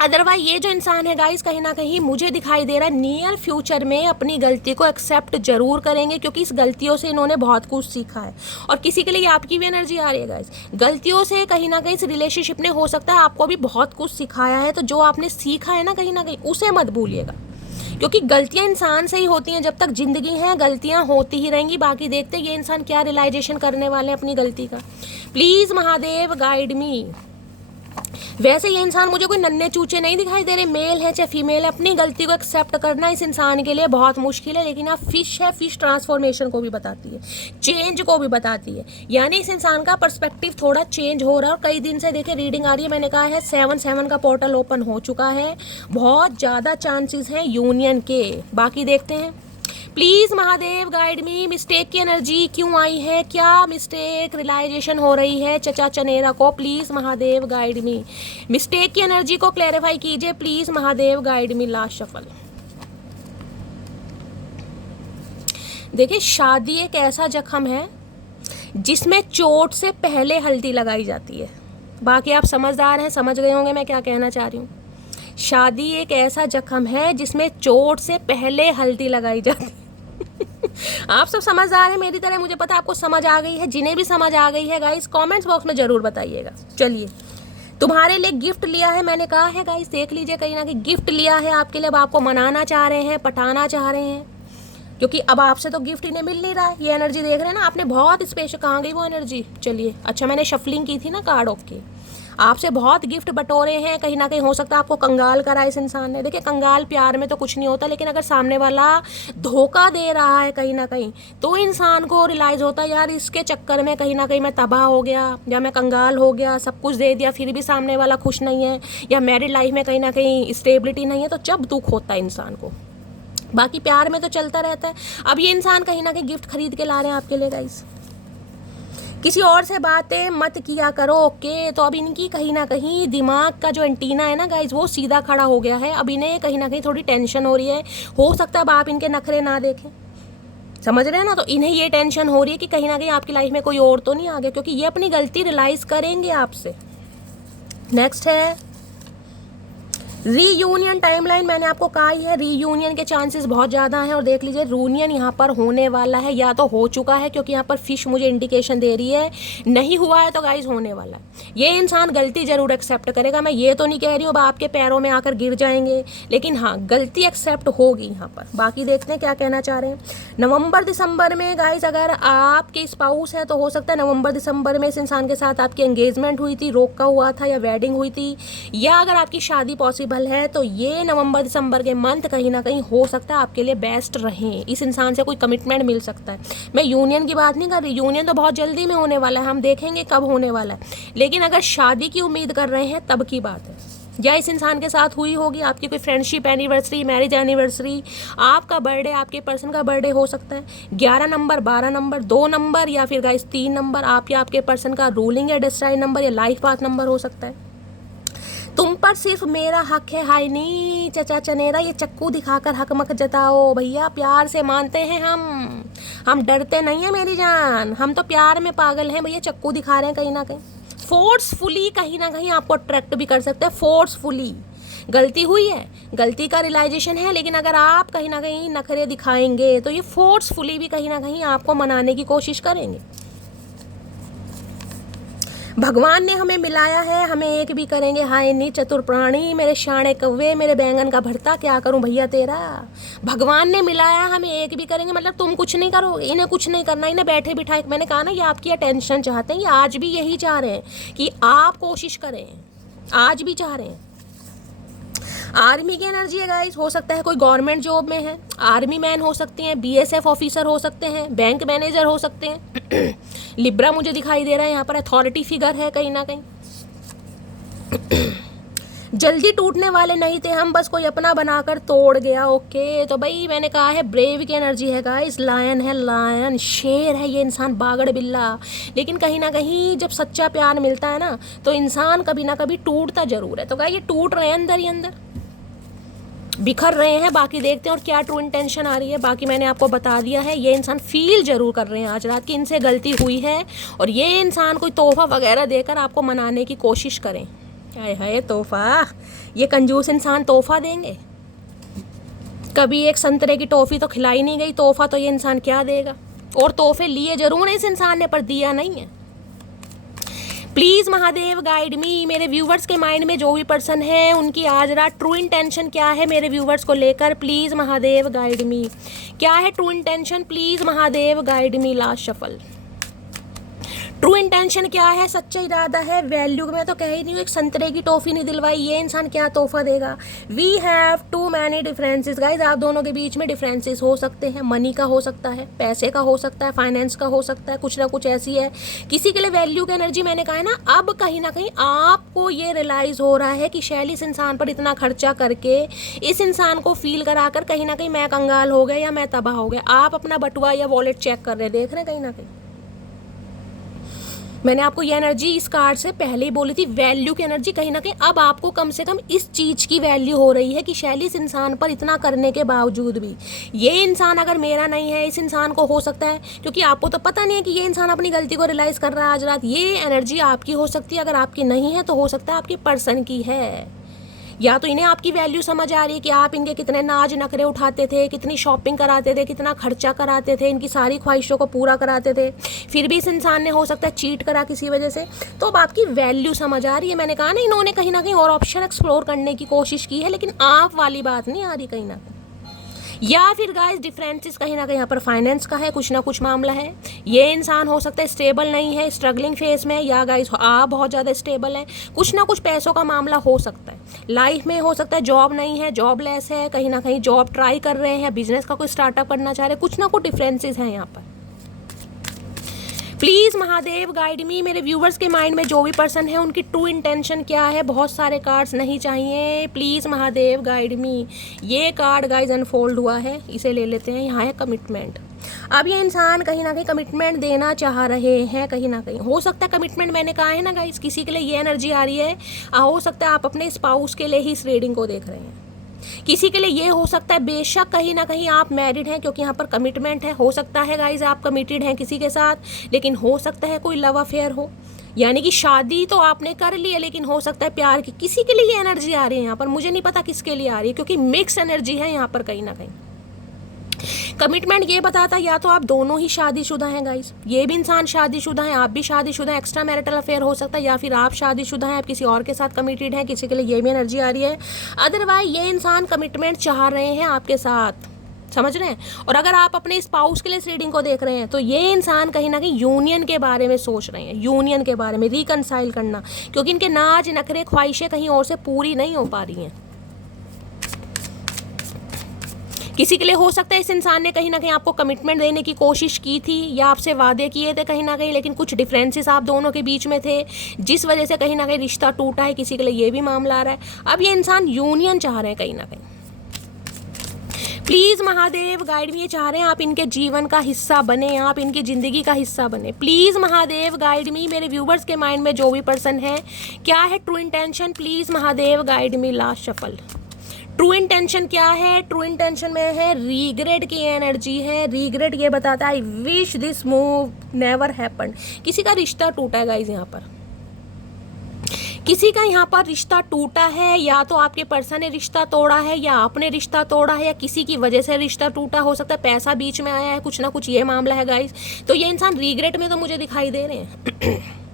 अदरवाइज ये जो इंसान है गाइस कहीं ना कहीं मुझे दिखाई दे रहा है नियर फ्यूचर में अपनी गलती को एक्सेप्ट जरूर करेंगे, क्योंकि इस गलतियों से इन्होंने बहुत कुछ सीखा है। और किसी के लिए आपकी भी एनर्जी आ रही है गाइस, गलतियों से कहीं ना कहीं इस रिलेशनशिप ने हो सकता है आपको भी बहुत कुछ सिखाया है। तो जो आपने सीखा है ना कहीं उसे मत भूलिएगा, क्योंकि गलतियां इंसान से ही होती हैं, जब तक जिंदगी है गलतियां होती ही रहेंगी। बाकी देखते ये इंसान क्या रियलाइजेशन करने वाले हैं अपनी गलती का। प्लीज़ महादेव गाइड मी। वैसे ये इंसान मुझे कोई नन्हे चूचे नहीं दिखाई दे रहे, मेल है चाहे फीमेल है, अपनी गलती को एक्सेप्ट करना इस इंसान के लिए बहुत मुश्किल है। लेकिन आप फिश है, फिश ट्रांसफॉर्मेशन को भी बताती है, चेंज को भी बताती है, यानी इस इंसान का पर्सपेक्टिव थोड़ा चेंज हो रहा है। और कई दिन से देखिए रीडिंग आ रही है, मैंने कहा है 7/7 का पोर्टल ओपन हो चुका है, बहुत ज़्यादा चांसेस हैं यूनियन के। बाकी देखते हैं। Please Mahadev guide me, mistake की एनर्जी क्यों आई है, क्या मिस्टेक रियलाइजेशन हो रही है चचा चनेरा को, please Mahadev guide me. Mistake की एनर्जी को क्लैरिफाई कीजिए please Mahadev guide me. Last shuffle. देखिए शादी एक ऐसा जख्म है जिसमें चोट से पहले हल्दी लगाई जाती है। बाकी आप समझदार हैं, समझ गए होंगे मैं क्या कहना चाह रही हूँ। शादी एक ऐसा जख्म है जिसमें चोट से पहले हल्दी लगाई जाती है। आप सब समझदार हैं मेरी तरह, मुझे पता आपको समझ आ गई है। जिन्हें भी समझ आ गई है गाइस कमेंट्स बॉक्स में ज़रूर बताइएगा। चलिए तुम्हारे लिए गिफ्ट लिया है, मैंने कहा है गाइस, देख लीजिए कहीं ना कहीं गिफ्ट लिया है आपके लिए। अब आपको मनाना चाह रहे हैं, पटाना चाह रहे हैं, क्योंकि अब आपसे तो गिफ्ट इन्हें मिल नहीं रहा है। ये एनर्जी देख रहे हैं ना आपने, बहुत स्पेशल। कहाँ गई वो एनर्जी? चलिए, अच्छा मैंने शफलिंग की थी ना कार्ड, ओके। आपसे बहुत गिफ्ट बटोरे हैं, कहीं ना कहीं हो सकता है आपको कंगाल करा इस इंसान ने। देखिए, कंगाल प्यार में तो कुछ नहीं होता, लेकिन अगर सामने वाला धोखा दे रहा है कहीं ना कहीं, तो इंसान को रियलाइज़ होता है यार इसके चक्कर में कहीं ना कहीं मैं तबाह हो गया, या मैं कंगाल हो गया, सब कुछ दे दिया फिर भी सामने वाला खुश नहीं है, या मैरिड लाइफ में कहीं ना कहीं स्टेबिलिटी नहीं है। तो जब दुख होता है इंसान को, बाकी प्यार में तो चलता रहता है। अब ये इंसान कहीं ना कहीं गिफ्ट खरीद के ला रहे हैं आपके लिए गाइस। किसी और से बातें मत किया करो, ओके। तो अब इनकी कहीं ना कहीं दिमाग का जो एंटीना है ना गाइस, वो सीधा खड़ा हो गया है। अब इन्हें कहीं ना कहीं थोड़ी टेंशन हो रही है। हो सकता है अब आप इनके नखरे ना देखें, समझ रहे हैं ना। तो इन्हें ये टेंशन हो रही है कि कहीं ना कहीं आपकी लाइफ में कोई और तो नहीं आ गया, क्योंकि ये अपनी गलती रियलाइज करेंगे आपसे। नेक्स्ट है रीयूनियन टाइमलाइन। मैंने आपको कहा ही है रीयूनियन के चांसेस बहुत ज़्यादा हैं, और देख लीजिए रीयूनियन यहाँ पर होने वाला है, या तो हो चुका है, क्योंकि यहाँ पर फिश मुझे इंडिकेशन दे रही है। नहीं हुआ है तो गाइज होने वाला है। ये इंसान गलती ज़रूर एक्सेप्ट करेगा। मैं ये तो नहीं कह रही हूँ अब आपके पैरों में आकर गिर जाएंगे, लेकिन हाँ गलती एक्सेप्ट होगी यहाँ पर। बाकी देखते हैं क्या कहना चाह रहे हैं। नवंबर दिसंबर में गाइज अगर आपके स्पाउस है तो हो सकता है नवंबर दिसंबर में इस इंसान के साथ आपकी एंगेजमेंट हुई थी, रोका हुआ था, या वेडिंग हुई थी, या अगर आपकी शादी पॉसिबल है तो ये नवंबर दिसंबर के मंथ कहीं ना कहीं हो सकता है आपके लिए बेस्ट रहें। इस इंसान से कोई कमिटमेंट मिल सकता है। मैं यूनियन की बात नहीं कर रही, यूनियन तो बहुत जल्दी में होने वाला है, हम देखेंगे कब होने वाला है। लेकिन अगर शादी की उम्मीद कर रहे हैं तब की बात है, या इस इंसान के साथ हुई होगी आपकी कोई फ्रेंडशिप एनिवर्सरी, मैरिज एनिवर्सरी, आपका बर्थडे, आपके पर्सन का बर्थडे हो सकता है 11 नंबर, 12 नंबर, 2 नंबर, या फिर गाइस 3 नंबर, आप या आपके पर्सन का रूलिंग या डिस्ट्राइड नंबर या लाइफ पाथ नंबर हो सकता है। तुम पर सिर्फ मेरा हक है, हाय नी चचा चनेरा, ये चक्कू दिखाकर हक मत जताओ भैया, प्यार से मानते हैं हम डरते नहीं है मेरी जान, हम तो प्यार में पागल हैं भैया। चक्कू दिखा रहे हैं कहीं ना कहीं, फोर्सफुली कहीं ना कहीं आपको अट्रैक्ट भी कर सकते हैं, फोर्सफुली। गलती हुई है, गलती का रियलाइजेशन है, लेकिन अगर आप कहीं ना कहीं नखरे दिखाएंगे तो ये फोर्सफुली भी कहीं ना कहीं आपको मनाने की कोशिश करेंगे। भगवान ने हमें मिलाया है, हमें एक भी करेंगे, हाय नी चतुर प्राणी, मेरे शाणे कव्वे, मेरे बैंगन का भरता, क्या करूं भैया तेरा। भगवान ने मिलाया, हमें एक भी करेंगे, मतलब तुम कुछ नहीं करो, इन्हें कुछ नहीं करना, इन्हें बैठे बिठाए। मैंने कहा ना ये आपकी अटेंशन चाहते हैं, ये आज भी यही चाह रहे हैं कि आप कोशिश करें, आज भी चाह रहे हैं। आर्मी की एनर्जी है गाइस, हो सकता है कोई गवर्नमेंट जॉब में है, आर्मी मैन हो सकते हैं, बीएसएफ ऑफिसर हो सकते हैं, बैंक मैनेजर हो सकते हैं। लिब्रा मुझे दिखाई दे रहा है यहाँ पर, अथॉरिटी फिगर है कहीं ना कहीं। जल्दी टूटने वाले नहीं थे हम, बस कोई अपना बनाकर तोड़ गया, ओके। तो भाई मैंने कहा है ब्रेव की एनर्जी है गाइस, लायन है, लायन शेर है ये इंसान, बागड़ बिल्ला। लेकिन कहीं ना कहीं जब सच्चा प्यार मिलता है ना तो इंसान कभी ना कभी टूटता जरूर है। तो गाइस ये टूट रहे हैं अंदर ही अंदर, बिखर रहे हैं। बाकी देखते हैं और क्या ट्रू इंटेंशन आ रही है। बाकी मैंने आपको बता दिया है, ये इंसान फील जरूर कर रहे हैं आज रात की इनसे गलती हुई है, और ये इंसान कोई तोहफा वगैरह देकर आपको मनाने की कोशिश करें। हाय हाय तोहफा, ये कंजूस इंसान तोहफा देंगे? कभी एक संतरे की टॉफी तो खिलाई नहीं गई, तोहफा तो ये इंसान क्या देगा। और तोहफे लिए जरूर है इस इंसान ने, पर दिया नहीं है। प्लीज़ महादेव गाइड मी। मेरे व्यूवर्स के माइंड में जो भी पर्सन है उनकी आज रात ट्रू इंटेंशन क्या है मेरे व्यूवर्स को लेकर, प्लीज़ महादेव गाइड मी। क्या है true intention, please Mahadev guide me. Last shuffle, true intention क्या है, सच्चा इरादा है, वैल्यू में तो कह ही नहीं हूँ, एक संतरे की टॉफी नहीं दिलवाई, ये इंसान क्या तोहफा देगा। We have too many differences guys, आप दोनों के बीच में डिफरेंसेस हो सकते हैं, मनी का हो सकता है, पैसे का हो सकता है, फाइनेंस का हो सकता है, कुछ ना कुछ ऐसी है। किसी के लिए वैल्यू की एनर्जी, मैंने कहा है ना, अब कहीं ना कहीं आपको ये रियलाइज़ हो रहा है कि शैली इस इंसान पर इतना खर्चा करके इस इंसान को फील कराकर कहीं ना कहीं मैं कंगाल हो गया या मैं तबाह हो गया। आप अपना बटुआ या वॉलेट चेक कर रहे, देख रहे हैं कहीं ना कहीं। मैंने आपको ये एनर्जी इस कार्ड से पहले ही बोली थी, वैल्यू की एनर्जी कहीं ना कहीं अब आपको कम से कम इस चीज़ की वैल्यू हो रही है कि शैली इस इंसान पर इतना करने के बावजूद भी ये इंसान अगर मेरा नहीं है, इस इंसान को हो सकता है, क्योंकि आपको तो पता नहीं है कि ये इंसान अपनी गलती को रियलाइज़ कर रहा है आज रात। ये एनर्जी आपकी हो सकती है, अगर आपकी नहीं है तो हो सकता है आपकी पर्सन की है। या तो इन्हें आपकी वैल्यू समझ आ रही है कि आप इनके कितने नाज नखरे उठाते थे, कितनी शॉपिंग कराते थे, कितना खर्चा कराते थे, इनकी सारी ख्वाहिशों को पूरा कराते थे, फिर भी इस इंसान ने हो सकता है चीट करा किसी वजह से, तो अब आपकी वैल्यू समझ आ रही है। मैंने कहा ना, इन्होंने कहीं ना कहीं और ऑप्शन एक्सप्लोर करने की कोशिश की है, लेकिन आप वाली बात नहीं आ रही कहीं ना कहीं। या फिर गाइस डिफरेंसेस कहीं ना कहीं यहाँ पर फाइनेंस का है, कुछ ना कुछ मामला है। ये इंसान हो सकता है स्टेबल नहीं है, स्ट्रगलिंग फेज में, या गाइस आप बहुत ज़्यादा स्टेबल है, कुछ ना कुछ पैसों का मामला हो सकता है। लाइफ में हो सकता है जॉब नहीं है, जॉबलेस है, कहीं ना कहीं जॉब ट्राई कर रहे हैं, बिजनेस का कोई स्टार्टअप करना चाह रहे हैं, कुछ ना कुछ डिफरेंसेस हैं यहाँ पर। प्लीज़ महादेव गाइड मी, मेरे व्यूवर्स के माइंड में जो भी पर्सन है उनकी ट्रू इंटेंशन क्या है। बहुत सारे कार्ड्स नहीं चाहिए, प्लीज़ महादेव गाइड मी। ये कार्ड गाइज अनफोल्ड हुआ है, इसे ले लेते हैं। यहाँ है कमिटमेंट। अब ये इंसान कहीं ना कहीं कमिटमेंट देना चाह रहे हैं, कहीं ना कहीं हो सकता है कमिटमेंट, मैंने कहा है ना गाइज, किसी के लिए ये एनर्जी आ रही है, हो सकता है आप अपने स्पाउस के लिए ही इस रीडिंग को देख रहे हैं। किसी के लिए ये हो सकता है बेशक कहीं ना कहीं आप मैरिड हैं, क्योंकि यहाँ पर कमिटमेंट है। हो सकता है गाइज आप कमिटेड हैं किसी के साथ, लेकिन हो सकता है कोई लव अफेयर हो, यानी कि शादी तो आपने कर ली है, लेकिन हो सकता है प्यार की किसी के लिए ये एनर्जी आ रही है यहाँ पर। मुझे नहीं पता किसके लिए आ रही है, क्योंकि मिक्स एनर्जी है यहाँ पर कहीं ना कहीं। कमिटमेंट ये बताता है या तो आप दोनों ही शादीशुदा हैं गाइस, ये भी इंसान शादीशुदा है, आप भी शादीशुदा हैं, एक्स्ट्रा मैरिटल अफेयर हो सकता है, या फिर आप शादीशुदा हैं, आप किसी और के साथ कमिटेड हैं, किसी के लिए ये भी एनर्जी आ रही है। अदरवाइज ये इंसान कमिटमेंट चाह रहे हैं आपके साथ, समझ रहे हैं। और अगर आप अपने स्पाउस के लिए इस रीडिंग को देख रहे हैं, तो ये इंसान कहीं ना कहीं यूनियन के बारे में सोच रहे हैं, यूनियन के बारे में, रिकनसाइल करना, क्योंकि इनके नाज नखरे ख्वाहिशें कहीं और से पूरी नहीं हो पा रही हैं। किसी के लिए हो सकता है इस इंसान ने कहीं ना कहीं आपको कमिटमेंट देने की कोशिश की थी, या आपसे वादे किए थे कहीं ना कहीं, लेकिन कुछ डिफरेंसेस आप दोनों के बीच में थे, जिस वजह से कहीं ना कहीं रिश्ता टूटा है। किसी के लिए ये भी मामला आ रहा है। अब ये इंसान यूनियन चाह रहे हैं कहीं ना कहीं। प्लीज़ महादेव गाइड मी, ये चाह रहे हैं आप इनके जीवन का हिस्सा बने, आप इनकी ज़िंदगी का हिस्सा बने। प्लीज़ महादेव गाइड मी, मेरे व्यूवर्स के माइंड में जो भी पर्सन है, क्या है true intention, please Mahadev guide me. Last shuffle, true intention क्या है? ट्रू इंटेंशन में है रीग्रेट की एनर्जी है। रीग्रेट ये बताता है I wish this move never happen. किसी का रिश्ता टूटा है गाइज, यहाँ पर किसी का यहाँ पर रिश्ता टूटा है, या तो आपके पर्सन ने रिश्ता तोड़ा है, या आपने रिश्ता तोड़ा है, या किसी की वजह से रिश्ता टूटा, हो सकता है पैसा बीच में आया है, कुछ ना कुछ ये मामला है गाइज। तो ये इंसान रीग्रेट में तो मुझे दिखाई दे रहे हैं।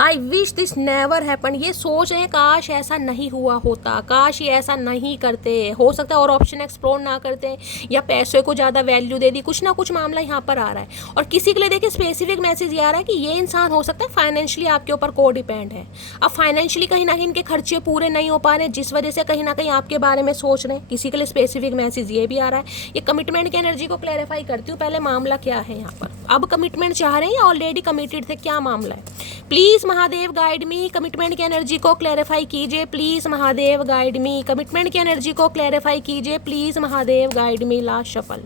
I wish this never happen, ये सोच रहे हैं काश ऐसा नहीं हुआ होता, काश ये ऐसा नहीं करते। हो सकता है और ऑप्शन एक्सप्लोर ना करते, या पैसे को ज़्यादा वैल्यू दे दी, कुछ ना कुछ मामला यहाँ पर आ रहा है। और किसी के लिए देखिए स्पेसिफिक मैसेज ये आ रहा है कि ये इंसान हो सकता है फाइनेंशियली आपके ऊपर को डिपेंड है। अब फाइनेंशियली कहीं ना कहीं इनके खर्चे पूरे नहीं हो पा रहे, जिस वजह से कहीं ना कहीं आपके बारे में सोच रहे हैं। किसी के लिए स्पेसिफिक मैसेज ये भी आ रहा है। ये कमिटमेंट की एनर्जी को क्लैरिफाई करती हूँ, पहले मामला क्या है यहाँ पर। अब कमिटमेंट चाह रहे हैं या ऑलरेडी कमिटेड थे, क्या मामला है? Please Mahadev guide me, commitment की एनर्जी को क्लैरिफाई कीजिए। Please Mahadev guide me, commitment की एनर्जी को क्लैरिफाई कीजिए। Please Mahadev guide me. Last shuffle,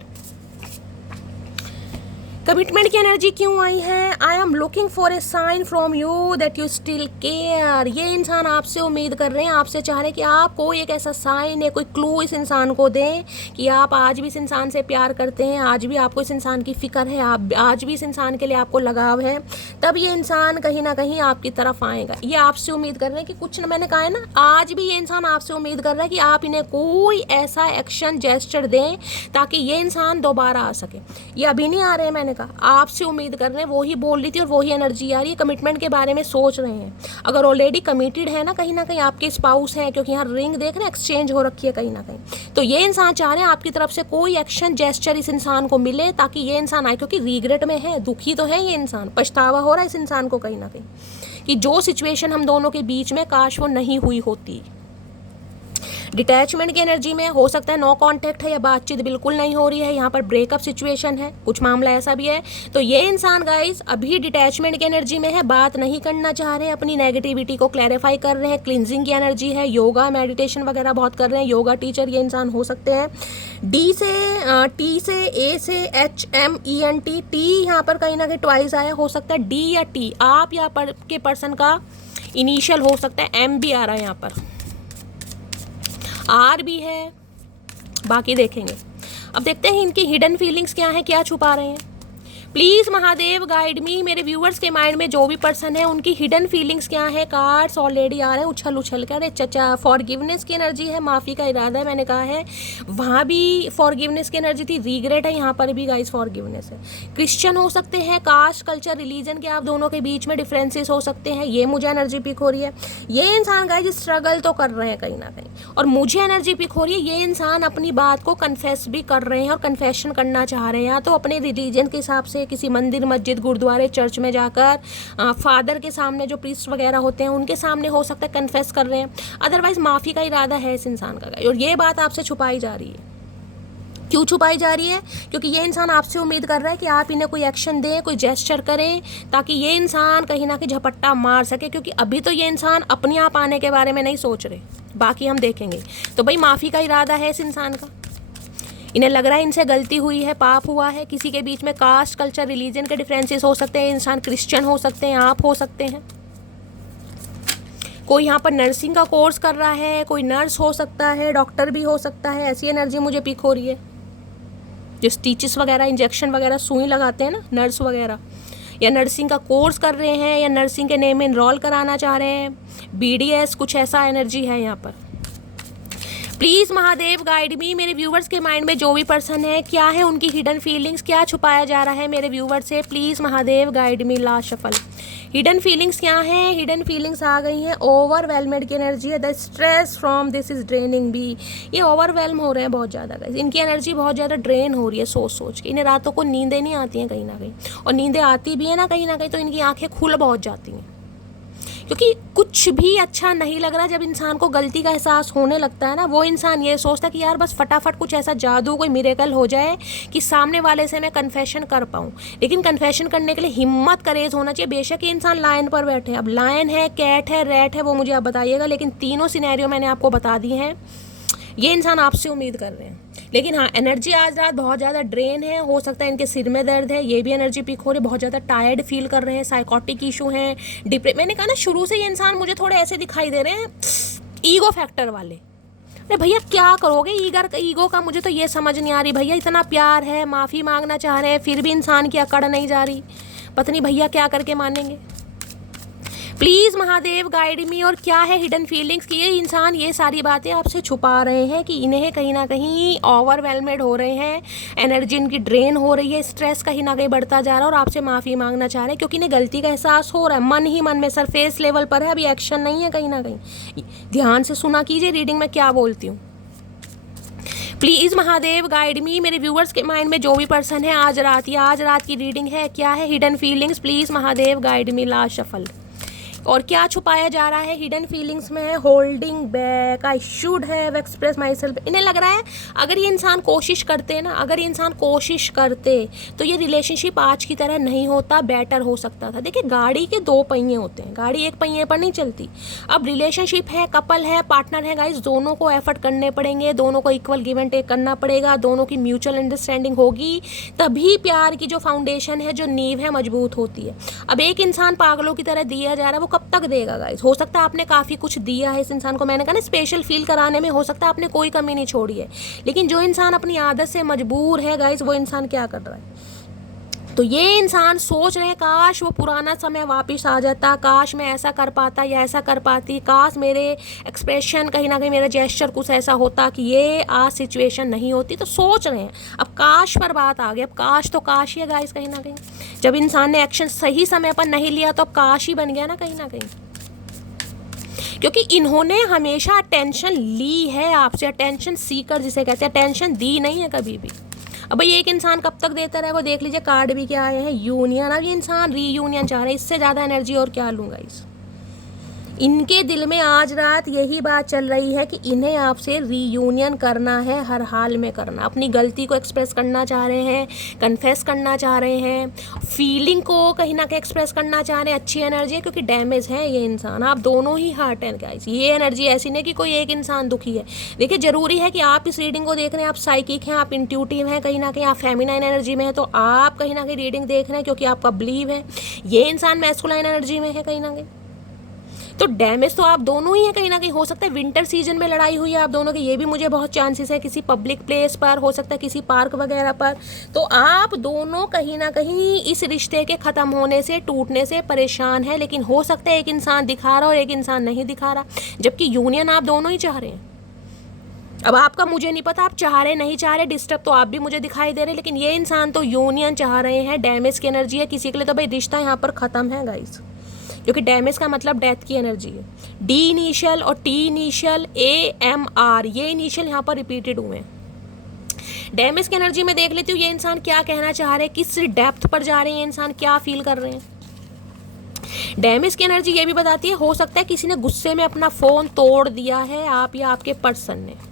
commitment की एनर्जी क्यों आई है? I am looking for a sign from you that you still care. ये इंसान आपसे उम्मीद कर रहे हैं, आपसे चाह रहे हैं कि आप कोई एक ऐसा साइन है, कोई क्लू इस इंसान को दें कि आप आज भी इस इंसान से प्यार करते हैं, आज भी आपको इस इंसान की फिक्र है, आप आज भी इस इंसान के लिए आपको लगाव है। तब ये इंसान कहीं ना कहीं आपकी तरफ आएगा। ये आपसे उम्मीद कर रहे हैं कि कुछ, मैंने कहा है ना, आज भी ये इंसान आपसे उम्मीद कर रहा है कि आप इन्हें कोई ऐसा एक्शन जेस्चर दें ताकि ये इंसान दोबारा आ सके। ये अभी नहीं आ रहे हैं, मैंने आपसे उम्मीद कर रहे हैं, वो ही बोल रही थी और वही एनर्जी आ रही है। कमिटमेंट के बारे में सोच रहे हैं। अगर ऑलरेडी कमिटेड है ना, कहीं ना कहीं आपके स्पाउस हैं, क्योंकि यहाँ रिंग देख रहे हैं एक्सचेंज हो रखी है कहीं ना कहीं, तो ये इंसान चाह रहे हैं आपकी तरफ से कोई एक्शन जेस्चर इस इंसान को मिले ताकि ये इंसान आए, क्योंकि रिग्रेट में है, दुखी तो है ये इंसान, पछतावा हो रहा है इस इंसान को कहीं ना कहीं कि जो सिचुएशन हम दोनों के बीच में काश वो नहीं हुई होती। डिटैचमेंट की एनर्जी में हो सकता है नो कांटेक्ट है, या बातचीत बिल्कुल नहीं हो रही है, यहाँ पर ब्रेकअप सिचुएशन है, कुछ मामला ऐसा भी है। तो ये इंसान गाइस अभी डिटैचमेंट की एनर्जी में है, बात नहीं करना चाह रहे हैं, अपनी नेगेटिविटी को क्लैरिफाई कर रहे हैं, क्लिनजिंग की एनर्जी है, योगा मेडिटेशन वगैरह बहुत कर रहे हैं, योगा टीचर ये इंसान हो सकते हैं। डी से टी से ए से H M E N T, T यहाँ पर कहीं ना कहीं ट्वाइस आया, हो सकता है डी या टी, आप या के पर्सन का इनिशियल हो सकता है, एम भी आ रहा है यहाँ पर, आर भी है, बाकी देखेंगे। अब देखते हैं इनकी हिडन फीलिंग्स क्या है, क्या छुपा रहे हैं। प्लीज महादेव गाइड मी, मेरे व्यूअर्स के माइंड में जो भी पर्सन है उनकी हिडन फीलिंग्स क्या है। कार्ड्स ऑलरेडी आ रहे हैं उछल उछल कर। चचा फॉरगिवनेस की एनर्जी है, माफ़ी का इरादा है, मैंने कहा है। वहाँ भी फॉरगिवनेस की एनर्जी थी, रिग्रेट है, यहाँ पर भी गाइस फॉरगिवनेस है। क्रिश्चियन हो सकते हैं, कास्ट कल्चर रिलीजन के आप दोनों के बीच में डिफरेंसेस हो सकते हैं, ये मुझे एनर्जी पिक हो रही है। ये इंसान गाइस स्ट्रगल तो कर रहे हैं कहीं ना कहीं, और मुझे एनर्जी पिक हो रही है ये इंसान अपनी बात को कन्फेस भी कर रहे हैं और कन्फेशन करना चाह रहे हैं, या तो अपने रिलीजन के हिसाब से किसी मंदिर मस्जिद गुरुद्वारे चर्च में जाकर फादर के सामने जो प्रीस्ट वगैरह होते हैं उनके सामने हो सकता है कन्फेस कर रहे हैं, अदरवाइज माफ़ी का इरादा है इस इंसान का। और ये बात आपसे छुपाई जा रही है। क्यों छुपाई जा रही है? क्योंकि ये इंसान आपसे उम्मीद कर रहा है कि आप इन्हें कोई एक्शन दें, कोई जेस्चर करें, ताकि ये इंसान कहीं ना कहीं झपट्टा मार सके। क्योंकि अभी तो ये इंसान अपने आप आने के बारे में नहीं सोच रहे, बाकी हम देखेंगे। तो भाई माफ़ी का इरादा है इस इंसान का। इन्हें लग रहा है इनसे गलती हुई है, पाप हुआ है। किसी के बीच में कास्ट कल्चर रिलीजन के डिफरेंसेस हो सकते हैं। इंसान क्रिश्चियन हो सकते हैं, आप हो सकते हैं। कोई यहाँ पर नर्सिंग का कोर्स कर रहा है, कोई नर्स हो सकता है, डॉक्टर भी हो सकता है। ऐसी एनर्जी मुझे पिक हो रही है। जो स्टिचेस वगैरह, इंजेक्शन वगैरह, सुई लगाते हैं ना नर्स वगैरह, या नर्सिंग का कोर्स कर रहे हैं, या नर्सिंग के नेम में इनरोल कराना चाह रहे हैं, BDS, कुछ ऐसा एनर्जी है यहाँ पर। प्लीज़ महादेव गाइड मी, मेरे व्यूवर्स के माइंड में जो भी पर्सन है क्या है उनकी हिडन फीलिंग्स, क्या छुपाया जा रहा है मेरे व्यूवर से। Please Mahadev guide me. Last shuffle. Hidden feelings क्या हैं? हिडन फीलिंग्स आ गई हैं। ओवरवेलमेड की एनर्जी है। The stress from this is draining भी। ये ओवरवेलम हो रहे हैं बहुत ज़्यादा गाइस। इनकी एनर्जी बहुत ज़्यादा ड्रेन हो रही है सोच सोच के। इन्हें रातों को नींदें नहीं आती हैं कहीं ना कहीं, और नींदें आती भी है ना कहीं तो इनकी आंखें खुल बहुत जाती हैं, क्योंकि कुछ भी अच्छा नहीं लग रहा। जब इंसान को गलती का एहसास होने लगता है ना, वो इंसान ये सोचता है कि यार बस फटाफट कुछ ऐसा जादू, कोई मिरेकल हो जाए कि सामने वाले से मैं कन्फेशन कर पाऊँ। लेकिन कन्फेशन करने के लिए हिम्मत, करेज होना चाहिए। बेशक ये इंसान लायन पर बैठे, अब लायन है, कैट है, रैट है, वो मुझे आप बताइएगा, लेकिन तीनों सिनेरियो मैंने आपको बता दी हैं। ये इंसान आपसे उम्मीद कर रहे हैं। लेकिन हाँ, एनर्जी आज रात बहुत ज़्यादा ड्रेन है। हो सकता है इनके सिर में दर्द है, ये भी एनर्जी पिक हो रही है। बहुत ज़्यादा टायर्ड फील कर रहे हैं, साइकोटिक इशू हैं, मैंने कहा ना शुरू से ये इंसान मुझे थोड़े ऐसे दिखाई दे रहे हैं, ईगो फैक्टर वाले। अरे भैया क्या करोगे ईगो का? मुझे तो ये समझ नहीं आ रही भैया। इतना प्यार है, माफ़ी मांगना चाह रहे हैं, फिर भी इंसान की अकड़ नहीं जा रही। पता नहीं भैया क्या करके मानेंगे। प्लीज़ महादेव गाइड मी। और क्या है हिडन फीलिंग्स की? ये इंसान ये सारी बातें आपसे छुपा रहे हैं कि इन्हें कहीं ना कहीं ओवरवेलमेड हो रहे हैं, एनर्जी इनकी ड्रेन हो रही है, स्ट्रेस कहीं ना कहीं बढ़ता जा रहा है, और आपसे माफ़ी मांगना चाह रहे हैं क्योंकि इन्हें गलती का एहसास हो रहा है। मन ही मन में, सरफेस लेवल पर है, अभी एक्शन नहीं है कहीं ना कहीं। ध्यान से सुना कीजिए रीडिंग में क्या बोलती हूँ। प्लीज़ महादेव गाइड मी, मेरे व्यूवर्स के माइंड में जो भी पर्सन है आज रात की रीडिंग है, क्या है hidden feelings. Please Mahadev guide me. Last shuffle. और क्या छुपाया जा रहा है हिडन फीलिंग्स में? Holding back, I should have express my self. इन्हें लग रहा है अगर ये इंसान कोशिश करते ना, अगर ये इंसान कोशिश करते तो ये रिलेशनशिप आज की तरह नहीं होता, बेटर हो सकता था। देखिए गाड़ी के दो पहिए होते हैं, गाड़ी एक पहिए पर नहीं चलती। अब रिलेशनशिप है, कपल है, पार्टनर है गाइस, दोनों को एफर्ट करने पड़ेंगे, दोनों को इक्वल गिव एंड टेक करना पड़ेगा, दोनों की म्यूचुअल अंडरस्टैंडिंग होगी, तभी प्यार की जो फाउंडेशन है, जो नींव है, मजबूत होती है। अब एक इंसान पागलों की तरह दिया जा रहा है, वो कब तक देगा गाइस? हो सकता है आपने काफ़ी कुछ दिया है इस इंसान को, मैंने कहा ना स्पेशल फील कराने में हो सकता है आपने कोई कमी नहीं छोड़ी है, लेकिन जो इंसान अपनी आदत से मजबूर है गाइस, वो इंसान क्या कर रहा है? तो ये इंसान सोच रहे हैं काश वो पुराना समय वापस आ जाता, काश मैं ऐसा कर पाता या ऐसा कर पाती, काश मेरे एक्सप्रेशन कहीं ना कहीं, मेरा जेस्चर कुछ ऐसा होता कि ये आज सिचुएशन नहीं होती। तो सोच रहे हैं, अब काश पर बात आ गई। अब काश तो काश ही है गाइस कहीं ना कहीं। जब इंसान ने एक्शन सही समय पर नहीं लिया तो काश ही बन गया ना कहीं, क्योंकि इन्होंने हमेशा अटेंशन ली है आपसे। अटेंशन सीकर जिसे कहते हैं, अटेंशन दी नहीं है कभी भी। अब भाई एक इंसान कब तक देता रहेगा? देख लीजिए कार्ड भी क्या आए हैं, यूनियन। अब ये इंसान रीयूनियन चाह रहा है, इससे ज़्यादा एनर्जी और क्या लूँगा इस। इनके दिल में आज रात यही बात चल रही है कि इन्हें आपसे रीयूनियन करना है, हर हाल में करना। अपनी गलती को एक्सप्रेस करना चाह रहे हैं, कन्फेस करना चाह रहे हैं, फीलिंग को कहीं ना कहीं एक्सप्रेस करना चाह रहे हैं। अच्छी एनर्जी है क्योंकि डैमेज है ये इंसान। आप दोनों ही हार्ट एंड गाइस, ये एनर्जी ऐसी नहीं कि कोई एक इंसान दुखी है। देखिए ज़रूरी है कि आप इस रीडिंग को देख रहे हैं, आप साइकिक हैं, आप इंट्यूटिव हैं, कहीं ना कहीं आप फेमिनाइन एनर्जी में हैं, तो आप कहीं ना कहीं रीडिंग देख रहे हैं क्योंकि आपका बिलीव है। ये इंसान मैस्कुलाइन एनर्जी में है कहीं ना कहीं। तो डैमेज तो आप दोनों ही हैं कहीं ना कहीं। हो सकता है विंटर सीजन में लड़ाई हुई है आप दोनों की, ये भी मुझे बहुत चांसेस है, किसी पब्लिक प्लेस पर, हो सकता है किसी पार्क वगैरह पर। तो आप दोनों कहीं ना कहीं इस रिश्ते के ख़त्म होने से, टूटने से परेशान है। लेकिन हो सकता है एक इंसान दिखा रहा और एक इंसान नहीं दिखा रहा, जबकि यूनियन आप दोनों ही चाह रहे हैं। अब आपका मुझे नहीं पता आप चाह रहे नहीं चाह रहे, डिस्टर्ब तो आप भी मुझे दिखाई दे रहे, लेकिन ये इंसान तो यूनियन चाह रहे हैं। डैमेज की एनर्जी है किसी के लिए, तो भाई रिश्ता यहाँ पर ख़त्म है गाइस, क्योंकि डैमेज का मतलब डेथ की एनर्जी है। डी इनिशियल और टी इनिशियल, AMR, ये इनिशियल यहाँ पर रिपीटेड हुए हैं। डैमेज की एनर्जी में देख लेती हूँ ये इंसान क्या कहना चाह रहे हैं, किस डेप्थ पर जा रहे हैं, ये इंसान क्या फील कर रहे हैं। डैमेज की एनर्जी ये भी बताती है, हो सकता है किसी ने गुस्से में अपना फ़ोन तोड़ दिया है, आप या आपके पर्सन ने।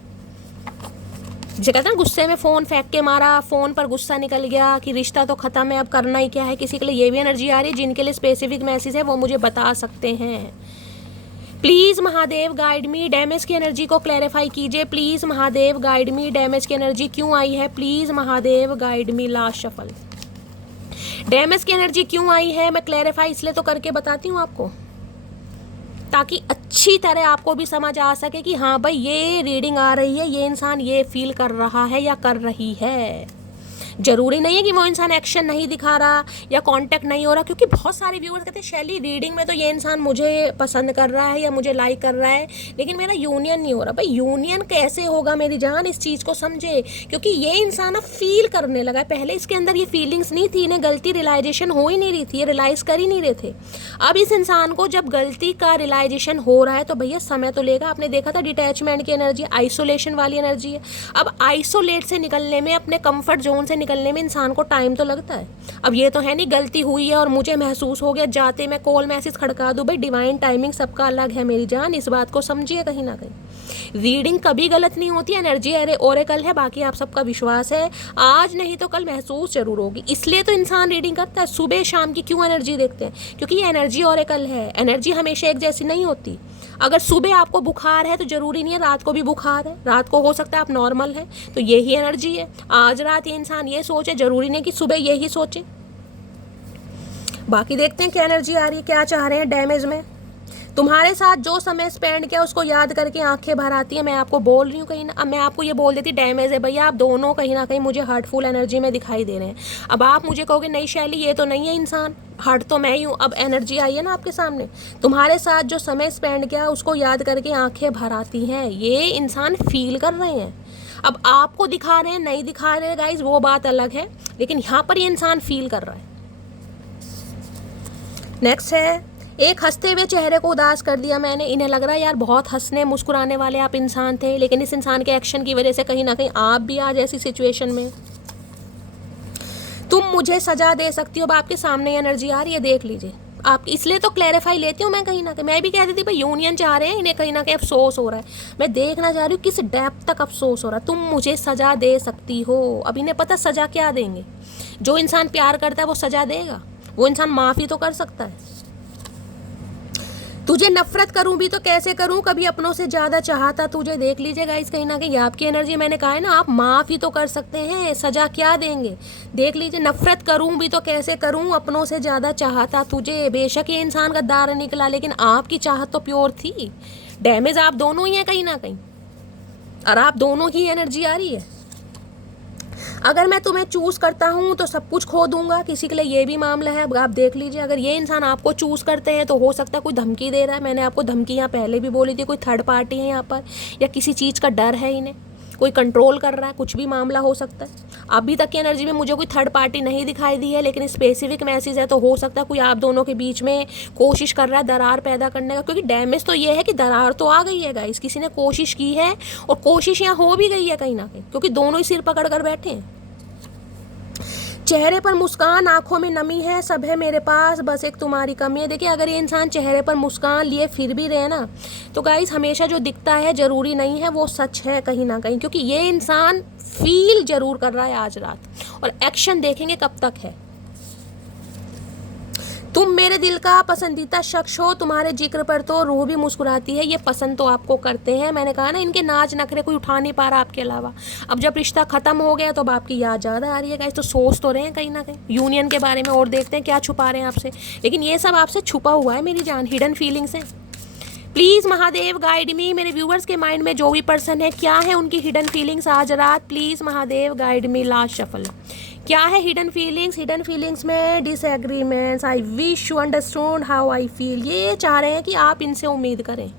जो कहते हैं गुस्से में फ़ोन फेंक के मारा, फ़ोन पर गुस्सा निकल गया कि रिश्ता तो ख़त्म है, अब करना ही क्या है। किसी के लिए ये भी एनर्जी आ रही है, जिनके लिए स्पेसिफिक मैसेज है वो मुझे बता सकते हैं। Please Mahadev guide me, damage की एनर्जी को क्लैरिफाई कीजिए। Please Mahadev guide me, damage की एनर्जी क्यों आई है, please Mahadev guide me. Last shuffle, damage की एनर्जी क्यों आई है, मैं क्लैरिफाई इसलिए तो करके बताती हूँ आपको, ताकि अच्छी तरह आपको भी समझ आ सके कि हाँ भाई ये रीडिंग आ रही है, ये इंसान ये फील कर रहा है या कर रही है। जरूरी नहीं है कि वो इंसान एक्शन नहीं दिखा रहा या कांटेक्ट नहीं हो रहा, क्योंकि बहुत सारे व्यूअर्स कहते हैं शैली रीडिंग में तो ये इंसान मुझे पसंद कर रहा है या मुझे लाइक कर रहा है, लेकिन मेरा यूनियन नहीं हो रहा। भाई यूनियन कैसे होगा मेरी जान, इस चीज़ को समझे, क्योंकि ये इंसान अब फील करने लगा है। पहले इसके अंदर ये फीलिंग्स नहीं थी, इन्हें गलती रियलाइजेशन हो ही नहीं रही थी, ये रियलाइज़ कर ही नहीं रहे थे। अब इस इंसान को जब गलती का रियलाइजेशन हो रहा है तो भैया समय तो लेगा। आपने देखा था डिटैचमेंट की एनर्जी, आइसोलेशन वाली एनर्जी है। अब आइसोलेट से निकलने में, अपने कंफर्ट जोन से निकलने में इंसान को टाइम तो लगता है। अब ये तो है नहीं गलती हुई है और मुझे महसूस हो गया जाते मैं कॉल मैसेज खड़का दूं। भाई डिवाइन टाइमिंग सबका अलग है मेरी जान, इस बात को समझिए कहीं ना कहीं। रीडिंग कभी गलत नहीं होती, एनर्जी ओरेकल है, बाकी आप सबका विश्वास है, आज नहीं तो कल महसूस जरूर होगी। इसलिए तो इंसान रीडिंग करता है। सुबह शाम की क्यों एनर्जी देखते हैं, क्योंकि ये एनर्जी ओरेकल है। एनर्जी हमेशा एक जैसी नहीं होती। अगर सुबह आपको बुखार है तो जरूरी नहीं है रात को भी बुखार है, रात को हो सकता है आप नॉर्मल है, तो यही एनर्जी है। आज रात ये इंसान ये सोचे, जरूरी नहीं कि सुबह यही सोचे। बाकी देखते हैं क्या एनर्जी आ रही है, क्या चाह रहे हैं डैमेज में। तुम्हारे साथ जो समय स्पेंड किया उसको याद करके आंखें भर आती है। मैं आपको बोल रही हूँ कहीं ना, अब मैं आपको ये बोल देती डैमेज है, भैया आप दोनों कहीं ना कहीं मुझे हर्टफुल एनर्जी में दिखाई दे रहे हैं। अब आप मुझे कहोगे नहीं शैली ये तो नहीं है इंसान, हर्ट तो मैं ही हूँ। अब एनर्जी आई है ना आपके सामने, तुम्हारे साथ जो समय स्पेंड किया उसको याद करके आंखें भर आती हैं, ये इंसान फील कर रहे हैं। अब आपको दिखा रहे हैं नहीं दिखा रहे गाइज वो बात अलग है, लेकिन यहाँ पर ये इंसान फील कर रहा है। नेक्स्ट है, एक हंसते हुए चेहरे को उदास कर दिया मैंने। इन्हें लग रहा है यार बहुत हंसने मुस्कुराने वाले आप इंसान थे, लेकिन इस इंसान के एक्शन की वजह से कहीं ना कहीं आप भी आज ऐसी सिचुएशन में। तुम मुझे सजा दे सकती हो, अब आपके सामने एनर्जी आ रही है, देख लीजिए आप। इसलिए तो क्लैरिफाई लेती हूँ मैं कहीं ना कहीं। मैं भी कहती थी भाई यूनियन चाह रहे हैं, इन्हें कहीं ना कहीं अफसोस हो रहा है। मैं देखना चाह रही हूँ किस डेप्थ तक अफसोस हो रहा है। तुम मुझे सजा दे सकती हो, अब इन्हें पता सजा क्या देंगे। जो इंसान प्यार करता है वो सजा देगा, वो इंसान माफ़ी तो कर सकता है। तुझे नफरत करूं भी तो कैसे करूं, कभी अपनों से ज़्यादा चाहता तुझे। देख लीजिए गाइस कहीं ना कहीं आपकी एनर्जी, मैंने कहा है ना आप माफ़ ही तो कर सकते हैं, सजा क्या देंगे। देख लीजिए, नफरत करूं भी तो कैसे करूं, अपनों से ज़्यादा चाहता तुझे। बेशक ये इंसान गद्दार निकला, लेकिन आपकी चाहत तो प्योर थी। डैमेज आप दोनों ही हैं कहीं ना कहीं, और आप दोनों की एनर्जी आ रही है। अगर मैं तुम्हें चूज़ करता हूँ तो सब कुछ खो दूंगा, किसी के लिए ये भी मामला है। अब आप देख लीजिए, अगर ये इंसान आपको चूज़ करते हैं तो हो सकता है कोई धमकी दे रहा है। मैंने आपको धमकी यहाँ पहले भी बोली थी, कोई थर्ड पार्टी है यहाँ पर, या किसी चीज़ का डर है इन्हें, कोई कंट्रोल कर रहा है, कुछ भी मामला हो सकता है। अभी तक की एनर्जी में मुझे कोई थर्ड पार्टी नहीं दिखाई दी है, लेकिन स्पेसिफिक मैसेज है, तो हो सकता है कोई आप दोनों के बीच में कोशिश कर रहा है दरार पैदा करने का। क्योंकि डैमेज तो ये है कि दरार तो आ गई है गाइस, किसी ने कोशिश की है और कोशिश यहाँ हो भी गई है कहीं ना कहीं, क्योंकि दोनों ही सिर पकड़ कर बैठे हैं। चेहरे पर मुस्कान, आंखों में नमी है, सब है मेरे पास, बस एक तुम्हारी कमी है। देखिए अगर ये इंसान चेहरे पर मुस्कान लिए फिर भी रहे ना, तो गाइस हमेशा जो दिखता है जरूरी नहीं है वो सच है कहीं ना कहीं, क्योंकि ये इंसान फील जरूर कर रहा है आज रात, और एक्शन देखेंगे कब तक है। तुम मेरे दिल का पसंदीदा शख्स हो, तुम्हारे जिक्र पर तो रूह भी मुस्कुराती है। ये पसंद तो आपको करते हैं, मैंने कहा ना इनके नाच नखरे कोई उठा नहीं पा रहा आपके अलावा। अब जब रिश्ता ख़त्म हो गया तो अब आपकी याद ज़्यादा आ रही है गाइस, तो सोच तो रहे हैं कहीं ना कहीं यूनियन के बारे में, और देखते हैं क्या छुपा रहे हैं आपसे। लेकिन ये सब आपसे छुपा हुआ है मेरी जान, हिडन फीलिंग्स हैं। प्लीज महादेव गाइड मी, मेरे व्यूवर्स के माइंड में जो भी पर्सन है क्या है उनकी हिडन फीलिंग्स आज रात, please Mahadev guide me. Last shuffle क्या है हिडन फीलिंग्स? हिडन फीलिंग्स में disagreements, I wish you understand how I feel, ये चाह रहे हैं कि आप इनसे उम्मीद करें।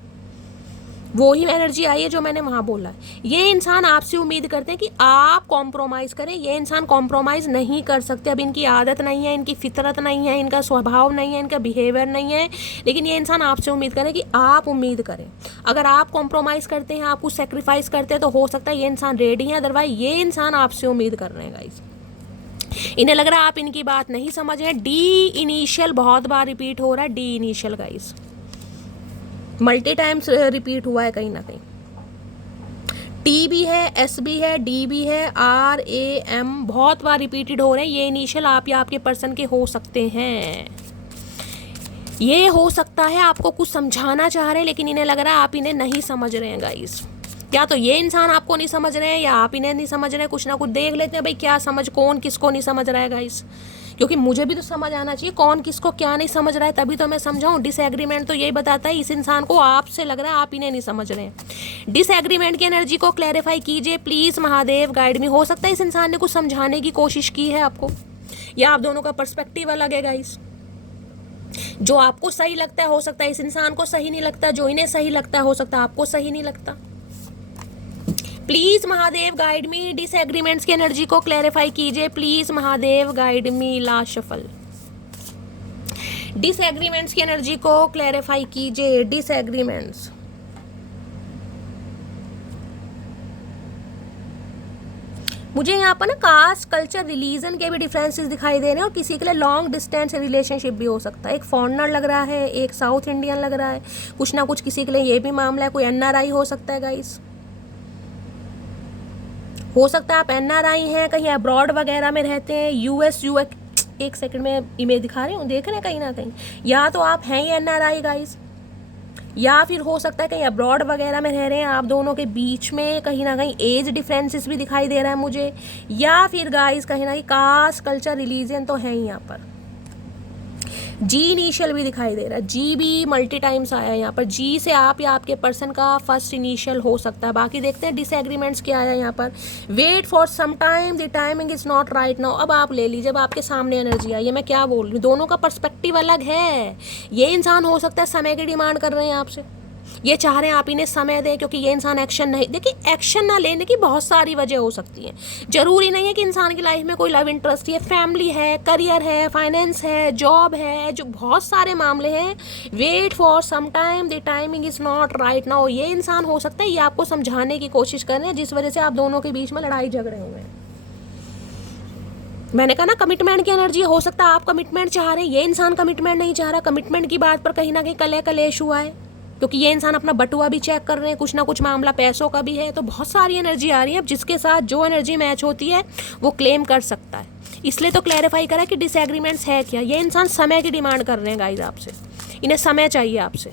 वो ही एनर्जी आई है जो मैंने वहाँ बोला है। ये इंसान आपसे उम्मीद करते हैं कि आप कॉम्प्रोमाइज़ करें। ये इंसान कॉम्प्रोमाइज़ नहीं कर सकते, अब इनकी आदत नहीं है, इनकी फितरत नहीं है, इनका स्वभाव नहीं है, इनका बिहेवियर नहीं है, लेकिन ये इंसान आपसे उम्मीद करें कि आप उम्मीद करें। अगर आप कॉम्प्रोमाइज़ करते हैं, आप कुछ सेक्रीफाइस करते हैं तो हो सकता है ये इंसान रेडी है, अदरवाइज ये इंसान आपसे उम्मीद कर रहे हैं गाइस। इन्हें लग रहा है आप इनकी बात नहीं समझ रहे। डी इनिशियल बहुत बार रिपीट हो रहा है, D initial guys multi times repeat हुआ है कहीं ना कहीं। टी भी है, एस भी है, डी भी है, आर ए एम बहुत बार रिपीटेड हो रहे हैं। ये इनिशियल आप या आपके पर्सन के हो सकते हैं। ये हो सकता है आपको कुछ समझाना चाह रहे हैं, लेकिन इन्हें लग रहा है आप इन्हें नहीं समझ रहे हैं गाइस। या तो ये इंसान आपको नहीं समझ रहे हैं या आप इन्हें नहीं समझ रहे हैं। कुछ ना कुछ देख लेते हैं भाई क्या समझ, कौन किसको नहीं समझ रहा है गाइस, क्योंकि मुझे भी तो समझ आना चाहिए कौन किसको क्या नहीं समझ रहा है, तभी तो मैं समझाऊं। डिसएग्रीमेंट तो यही बताता है इस इंसान को आपसे लग रहा है आप इन्हें नहीं समझ रहे हैं। डिसएग्रीमेंट की एनर्जी को क्लैरिफाई कीजिए प्लीज महादेव गाइड मी। हो सकता है इस इंसान ने कुछ समझाने की कोशिश की है आपको, या आप दोनों का पर्सपेक्टिव अलग है गाइस। जो आपको सही लगता है हो सकता है इस इंसान को सही नहीं लगता, जो इन्हें सही लगता है हो सकता है आपको सही नहीं लगता। Please Mahadev guide me, disagreements की एनर्जी को क्लैरिफाई कीजिए please Mahadev guide me. Last shuffle disagreements की एनर्जी को क्लैरिफाई कीजिए। डिसएग्रीमेंट्स मुझे यहाँ पर ना कास्ट, कल्चर, रिलीजन के भी डिफरेंसेस दिखाई दे रहे हैं, और किसी के लिए लॉन्ग डिस्टेंस रिलेशनशिप भी हो सकता है। एक फॉरेनर लग रहा है, एक साउथ इंडियन लग रहा है, कुछ ना कुछ किसी के लिए ये भी मामला है। कोई एनआरआई हो सकता है गाइस, हो सकता है आप एनआरआई हैं, कहीं अब्रॉड वगैरह में रहते हैं, यूएस एक सेकंड में इमेज दिखा रही हूँ, देख रहे हैं कहीं ना कहीं, या तो आप हैं ही एनआरआई गाइस, या फिर हो सकता है कहीं अब्रॉड वगैरह में रह रहे हैं। आप दोनों के बीच में कहीं ना कहीं एज डिफरेंसेस भी दिखाई दे रहा है मुझे, या फिर गाइस कहीं ना कहीं कास्ट, कल्चर, रिलीजन तो है ही यहाँ पर। जी इनिशियल भी दिखाई दे रहा है, जी भी मल्टी टाइम्स आया है यहाँ पर। जी से आप या आपके पर्सन का फर्स्ट इनिशियल हो सकता है। बाकी देखते हैं डिसएग्रीमेंट्स क्या है यहाँ पर। Wait for some time, the timing is not right now. अब आप ले लीजिए, अब आपके सामने एनर्जी आई है, मैं क्या बोल रही हूँ, दोनों का पर्सपेक्टिव अलग है। ये इंसान हो सकता है समय की डिमांड कर रहे हैं आपसे, ये चाह रहे हैं आप इन्हें समय दें, क्योंकि ये इंसान एक्शन नहीं, देखिए एक्शन ना लेने की बहुत सारी वजह हो सकती है। जरूरी नहीं है कि इंसान की लाइफ में कोई लव इंटरेस्ट है, फैमिली है, करियर है, फाइनेंस है, जॉब है, जो बहुत सारे मामले हैं। Wait for some time, the timing is not right now. ये इंसान हो सकता है ये आपको समझाने की कोशिश कर रहे हैं, जिस वजह से आप दोनों के बीच में लड़ाई झगड़े हुए हैं। मैंने कहा ना कमिटमेंट की एनर्जी, हो सकता है आप कमिटमेंट चाह रहे हैं, ये इंसान कमिटमेंट नहीं चाह रहा। कमिटमेंट की बात पर कहीं ना कहीं कलेश हुआ है, क्योंकि ये इंसान अपना बटुआ भी चेक कर रहे हैं, कुछ ना कुछ मामला पैसों का भी है। तो बहुत सारी एनर्जी आ रही है, अब जिसके साथ जो एनर्जी मैच होती है वो क्लेम कर सकता है। इसलिए तो क्लैरिफाई करा कि डिसएग्रीमेंट्स है क्या। ये इंसान समय की डिमांड कर रहे हैं गाइस आपसे, इन्हें समय चाहिए आपसे।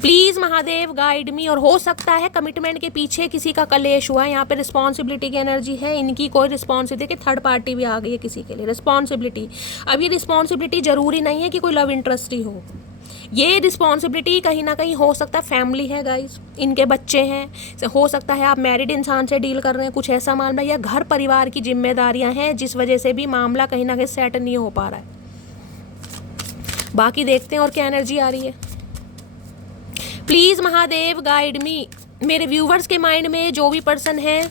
प्लीज महादेव गाइड मी। और हो सकता है कमिटमेंट के पीछे किसी का कलेश हुआ है। यहाँ पे रिस्पॉन्सिबिलिटी की एनर्जी है, इनकी कोई रिस्पॉन्सिबिलिटी, थर्ड पार्टी भी आ गई है किसी के लिए। रिस्पॉन्सिबिलिटी, अब ये रिस्पॉन्सिबिलिटी जरूरी नहीं है कि कोई लव इंटरेस्ट ही हो। ये रिस्पॉन्सिबिलिटी कहीं ना कहीं हो सकता है फैमिली है गाइस, इनके बच्चे हैं, हो सकता है आप मैरिड इंसान से डील कर रहे हैं, कुछ ऐसा मामला, या घर परिवार की जिम्मेदारियां हैं जिस वजह से भी मामला कहीं ना कहीं सेट नहीं हो पा रहा है। बाकी देखते हैं और क्या एनर्जी आ रही है। प्लीज महादेव गाइड मी। मेरे व्यूवर्स के माइंड में जो भी पर्सन है,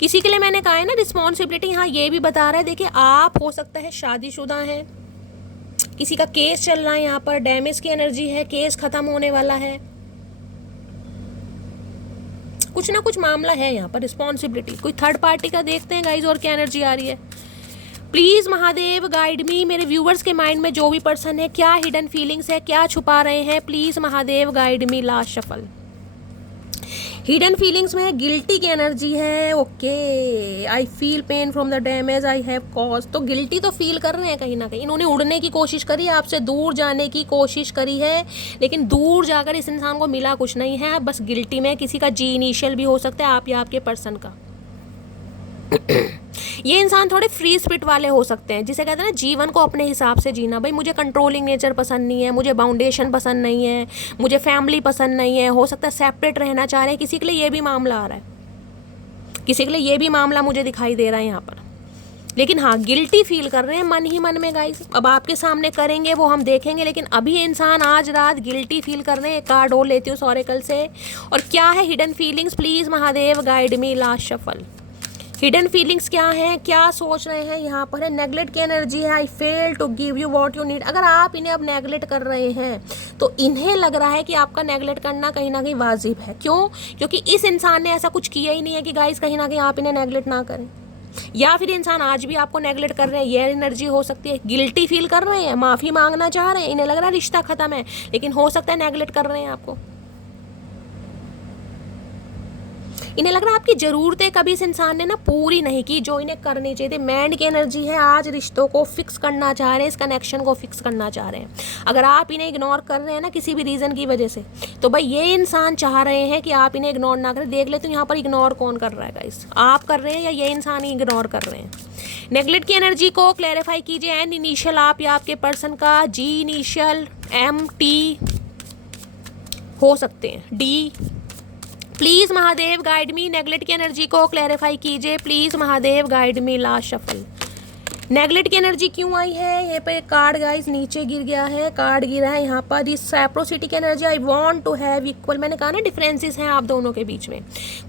किसी के लिए मैंने कहा है ना रिस्पॉन्सिबिलिटी, हाँ ये भी बता रहा है। देखिए आप हो सकता है शादीशुदा है, किसी का केस चल रहा है, यहाँ पर डैमेज की एनर्जी है, केस खत्म होने वाला है, कुछ ना कुछ मामला है यहाँ पर। रिस्पॉन्सिबिलिटी कोई थर्ड पार्टी का, देखते हैं गाइज और क्या एनर्जी आ रही है। प्लीज महादेव गाइड मी। मेरे व्यूवर्स के माइंड में जो भी पर्सन है, क्या हिडन फीलिंग्स है, क्या छुपा रहे हैं, please Mahadev guide me. Last shuffle hidden feelings में गिल्टी की एनर्जी है। Okay, I feel pain from the damage I have cause. तो गिल्टी तो फील कर रहे हैं कहीं ना कहीं, इन्होंने उड़ने की कोशिश करी है, आपसे दूर जाने की कोशिश करी है, लेकिन दूर जाकर इस इंसान को मिला कुछ नहीं है, बस गिल्टी में। किसी का जी इनिशियल भी हो सकता है, आप या आपके पर्सन का। ये इंसान थोड़े फ्री स्पिरिट वाले हो सकते हैं, जिसे कहते हैं ना जीवन को अपने हिसाब से जीना। भाई मुझे कंट्रोलिंग नेचर पसंद नहीं है, मुझे बाउंडेशन पसंद नहीं है, मुझे फैमिली पसंद नहीं है, हो सकता है सेपरेट रहना चाह रहे हैं, किसी के लिए ये भी मामला आ रहा है, किसी के लिए ये भी मामला मुझे दिखाई दे रहा है यहाँ पर। लेकिन हाँ, गिल्टी फील कर रहे हैं मन ही मन में गाइस। अब आपके सामने करेंगे वो हम देखेंगे, लेकिन अभी ये इंसान आज रात गिल्टी फील कर रहे हैं। कार्ड और लेती हूँ ऑरेकल से। और क्या है hidden feelings, please Mahadev guide me, last shuffle. Hidden feelings क्या है, क्या सोच रहे हैं यहाँ पर है। नेगलेक्ट की एनर्जी है, I fail to give you what you need. अगर आप इन्हें अब नेगलेक्ट कर रहे हैं तो इन्हें लग रहा है कि आपका नेगलेक्ट करना कहीं ना कहीं वाजिब है। क्यों? क्योंकि इस इंसान ने ऐसा कुछ किया ही नहीं है कि गाइस कहीं ना कहीं आप इन्हें नेगलेक्ट ना करें। या फिर इंसान आज भी आपको नेगलेक्ट कर रहे हैं, ये एनर्जी हो सकती है। गिल्टी फील कर रहे हैं, माफ़ी मांगना चाह रहे हैं, इन्हें लग रहा है रिश्ता खत्म है, लेकिन हो सकता है नेगलेक्ट कर रहे हैं आपको। इन्हें लग रहा है आपकी ज़रूरतें कभी इस इंसान ने ना पूरी नहीं की जो इन्हें करनी चाहिए थी। मैंड की एनर्जी है, आज रिश्तों को फिक्स करना चाह रहे हैं, इस कनेक्शन को फिक्स करना चाह रहे हैं। अगर आप इन्हें इग्नोर कर रहे हैं ना किसी भी रीज़न की वजह से, तो भाई ये इंसान चाह रहे हैं कि आप इन्हें इग्नोर ना करें। देख ले तो यहाँ पर इग्नोर कौन कर रहा है गाइस, आप कर रहे हैं या ये इंसान ही इग्नोर कर रहे हैं। नेगलेक्ट की एनर्जी को क्लैरिफाई कीजिए। एन इनिशियल आप या आपके पर्सन का, जी इनिशियल, एम टी हो सकते हैं, D. Please Mahadev guide me, neglect की एनर्जी को क्लैरिफाई कीजिए please Mahadev guide me, last shuffle. Neglect की एनर्जी क्यों आई है? ये पे कार्ड गाइस नीचे गिर गया है, कार्ड गिरा है यहाँ पर। रेसिप्रोसिटी की energy, I want to have equal. मैंने कहा ना डिफरेंसेस हैं आप दोनों के बीच में,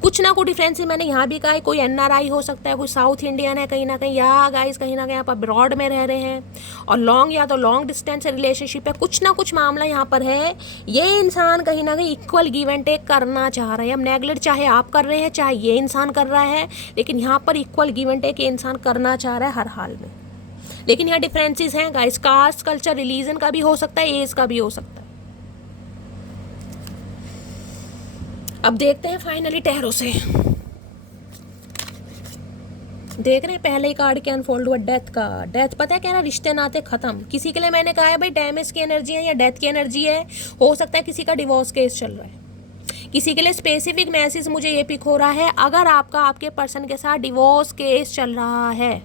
कुछ ना कुछ डिफरेंसेस मैंने यहाँ भी कहा है। कोई एनआरआई हो सकता है, कोई साउथ इंडियन है कहीं ना कहीं, या गाइस कहीं ना कहीं आप अब्रॉड में रह रहे हैं और लॉन्ग या तो लॉन्ग डिस्टेंस रिलेशनशिप है, कुछ ना कुछ मामला यहाँ पर है। ये इंसान कहीं ना कहीं इक्वल गिव एंड टेक करना चाह रहे हैं। अब नेगलेक्ट चाहे आप कर रहे हैं चाहे ये इंसान कर रहा है, लेकिन यहाँ पर इक्वल गिव एंड टेक ये इंसान करना चाह रहा है हर हाल में। लेकिन यहाँ डिफरेंसेस हैं गाइस, कास्ट, कल्चर, रिलीजन का भी हो सकता है, एज का भी हो सकता है। अब देखते हैं फाइनली टैरो से। देख रहे हैं पहले ही कार्ड के अनफोल्ड हुआ डेथ का। डेथ पता है क्या ना, रिश्ते नाते खत्म। किसी के लिए मैंने कहा है भाई डैमेज की एनर्जी है या डेथ की एनर्जी है, हो सकता है किसी का डिवोर्स केस चल रहा है। किसी के लिए स्पेसिफिक मैसेज मुझे ये पिक हो रहा है, अगर आपका आपके पर्सन के साथ डिवोर्स केस चल रहा है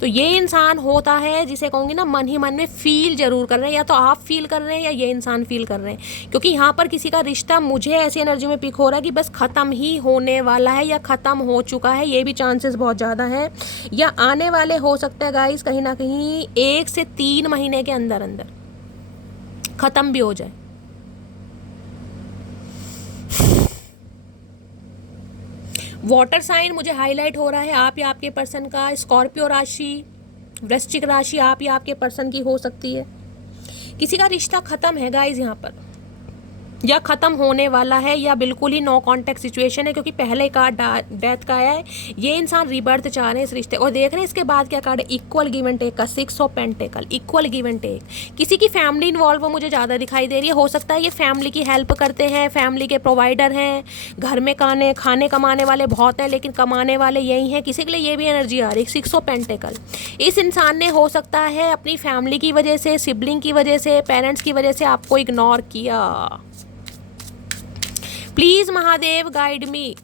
तो ये इंसान होता है जिसे कहूँगी ना मन ही मन में फील जरूर कर रहे हैं, या तो आप फील कर रहे हैं या ये इंसान फील कर रहे हैं। क्योंकि यहाँ पर किसी का रिश्ता मुझे ऐसी एनर्जी में पिक हो रहा है कि बस ख़त्म ही होने वाला है या ख़त्म हो चुका है, ये भी चांसेस बहुत ज़्यादा है, या आने वाले हो सकता है गाइस कहीं ना कहीं 1 से 3 महीने के अंदर अंदर ख़त्म भी हो जाए। वाटर साइन मुझे हाईलाइट हो रहा है, आप या आपके पर्सन का। स्कॉर्पियो राशि, वृश्चिक राशि आप या आपके पर्सन की हो सकती है। किसी का रिश्ता खत्म है गाइज यहाँ पर, या ख़त्म होने वाला है, या बिल्कुल ही नो कॉन्टैक्ट सिचुएशन है, क्योंकि पहले कार्ड डेथ का आया है। ये इंसान रिबर्थ चाह रहे हैं इस रिश्ते, और देख रहे हैं इसके बाद क्या कार्ड है, इक्वल गिव एंड टेक का, 6 of pentacles, equal give and take. किसी की फैमिली इन्वॉल्व मुझे ज़्यादा दिखाई दे रही है। हो सकता है ये फैमिली की हेल्प करते हैं, फैमिली के प्रोवाइडर हैं, घर में खाने कमाने वाले बहुत हैं, लेकिन कमाने वाले यही हैं। किसी के लिए ये भी एनर्जी आ रही है, 6 ऑफ पेंटिकल। इस इंसान ने हो सकता है अपनी फैमिली की वजह से, सिबलिंग की वजह से, पेरेंट्स की वजह से आपको इग्नोर किया। प्लीज महादेव गाइड मी।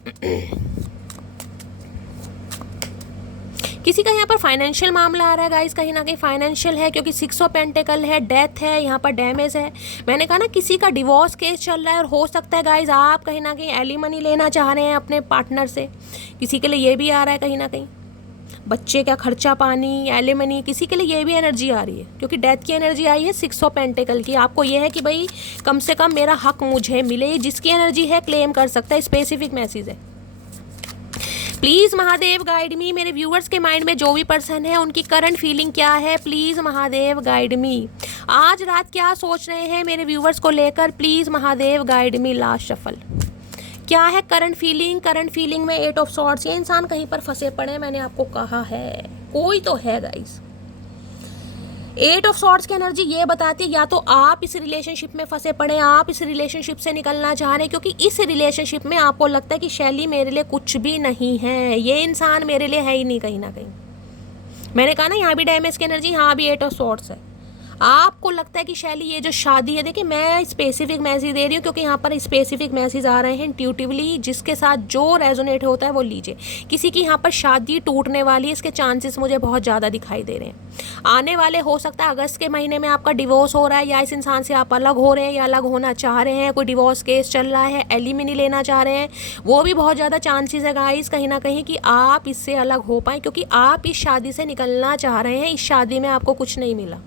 किसी का यहाँ पर फाइनेंशियल मामला आ रहा है गाइस, कहीं ना कहीं फाइनेंशियल है, क्योंकि 6 ऑफ पेंटिकल है, डेथ है, यहाँ पर डैमेज है। मैंने कहा ना किसी का डिवोर्स केस चल रहा है, और हो सकता है गाइस आप कहीं ना कहीं एलिमनी लेना चाह रहे हैं अपने पार्टनर से। किसी के लिए ये भी आ रहा है कहीं ना कहीं, बच्चे का खर्चा पानी, एलिमनी, किसी के लिए ये भी एनर्जी आ रही है, क्योंकि डेथ की एनर्जी आई है 6 ऑफ पेंटिकल की। आपको ये है कि भाई कम से कम मेरा हक मुझे मिले, जिसकी एनर्जी है क्लेम कर सकता है, स्पेसिफिक मैसेज है। प्लीज़ महादेव गाइड मी। मेरे व्यूअर्स के माइंड में जो भी पर्सन है उनकी करंट फीलिंग क्या है, प्लीज़ महादेव गाइड मी। आज रात क्या सोच रहे हैं मेरे व्यूअर्स को लेकर, please Mahadev guide me, last shuffle. क्या है करंट फीलिंग? करंट फीलिंग में 8 ऑफ सॉर्ड्स। ये इंसान कहीं पर फंसे पड़े हैं, मैंने आपको कहा है, कोई तो है गाइस। 8 ऑफ सॉर्ड्स की एनर्जी ये बताती है या तो आप इस रिलेशनशिप में फंसे पड़े, आप इस रिलेशनशिप से निकलना चाह रहे हैं, क्योंकि इस रिलेशनशिप में आपको लगता है कि शैली मेरे लिए कुछ भी नहीं है, ये इंसान मेरे लिए है ही नहीं कहीं ना कहीं। मैंने कहा ना यहाँ भी डैमेज की एनर्जी, यहाँ भी 8 ऑफ सॉर्ड्स है। आपको लगता है कि शैली ये जो शादी है, देखिए मैं स्पेसिफिक मैसेज दे रही हूँ क्योंकि यहाँ पर स्पेसिफिक मैसेज आ रहे हैं इंट्यूटिवली, जिसके साथ जो रेजोनेट होता है वो लीजिए। किसी की यहाँ पर शादी टूटने वाली है, इसके चांसेस मुझे बहुत ज़्यादा दिखाई दे रहे हैं। आने वाले, हो सकता है अगस्त के महीने में आपका डिवोर्स हो रहा है, या इस इंसान से आप अलग हो रहे हैं या अलग होना चाह रहे हैं, कोई डिवोर्स केस चल रहा है, एलिमिनी लेना चाह रहे हैं, वो भी बहुत ज़्यादा चांसेस है गाइस कहीं ना कहीं कि आप इससे अलग हो पाएँ, क्योंकि आप इस शादी से निकलना चाह रहे हैं। इस शादी में आपको कुछ नहीं मिला,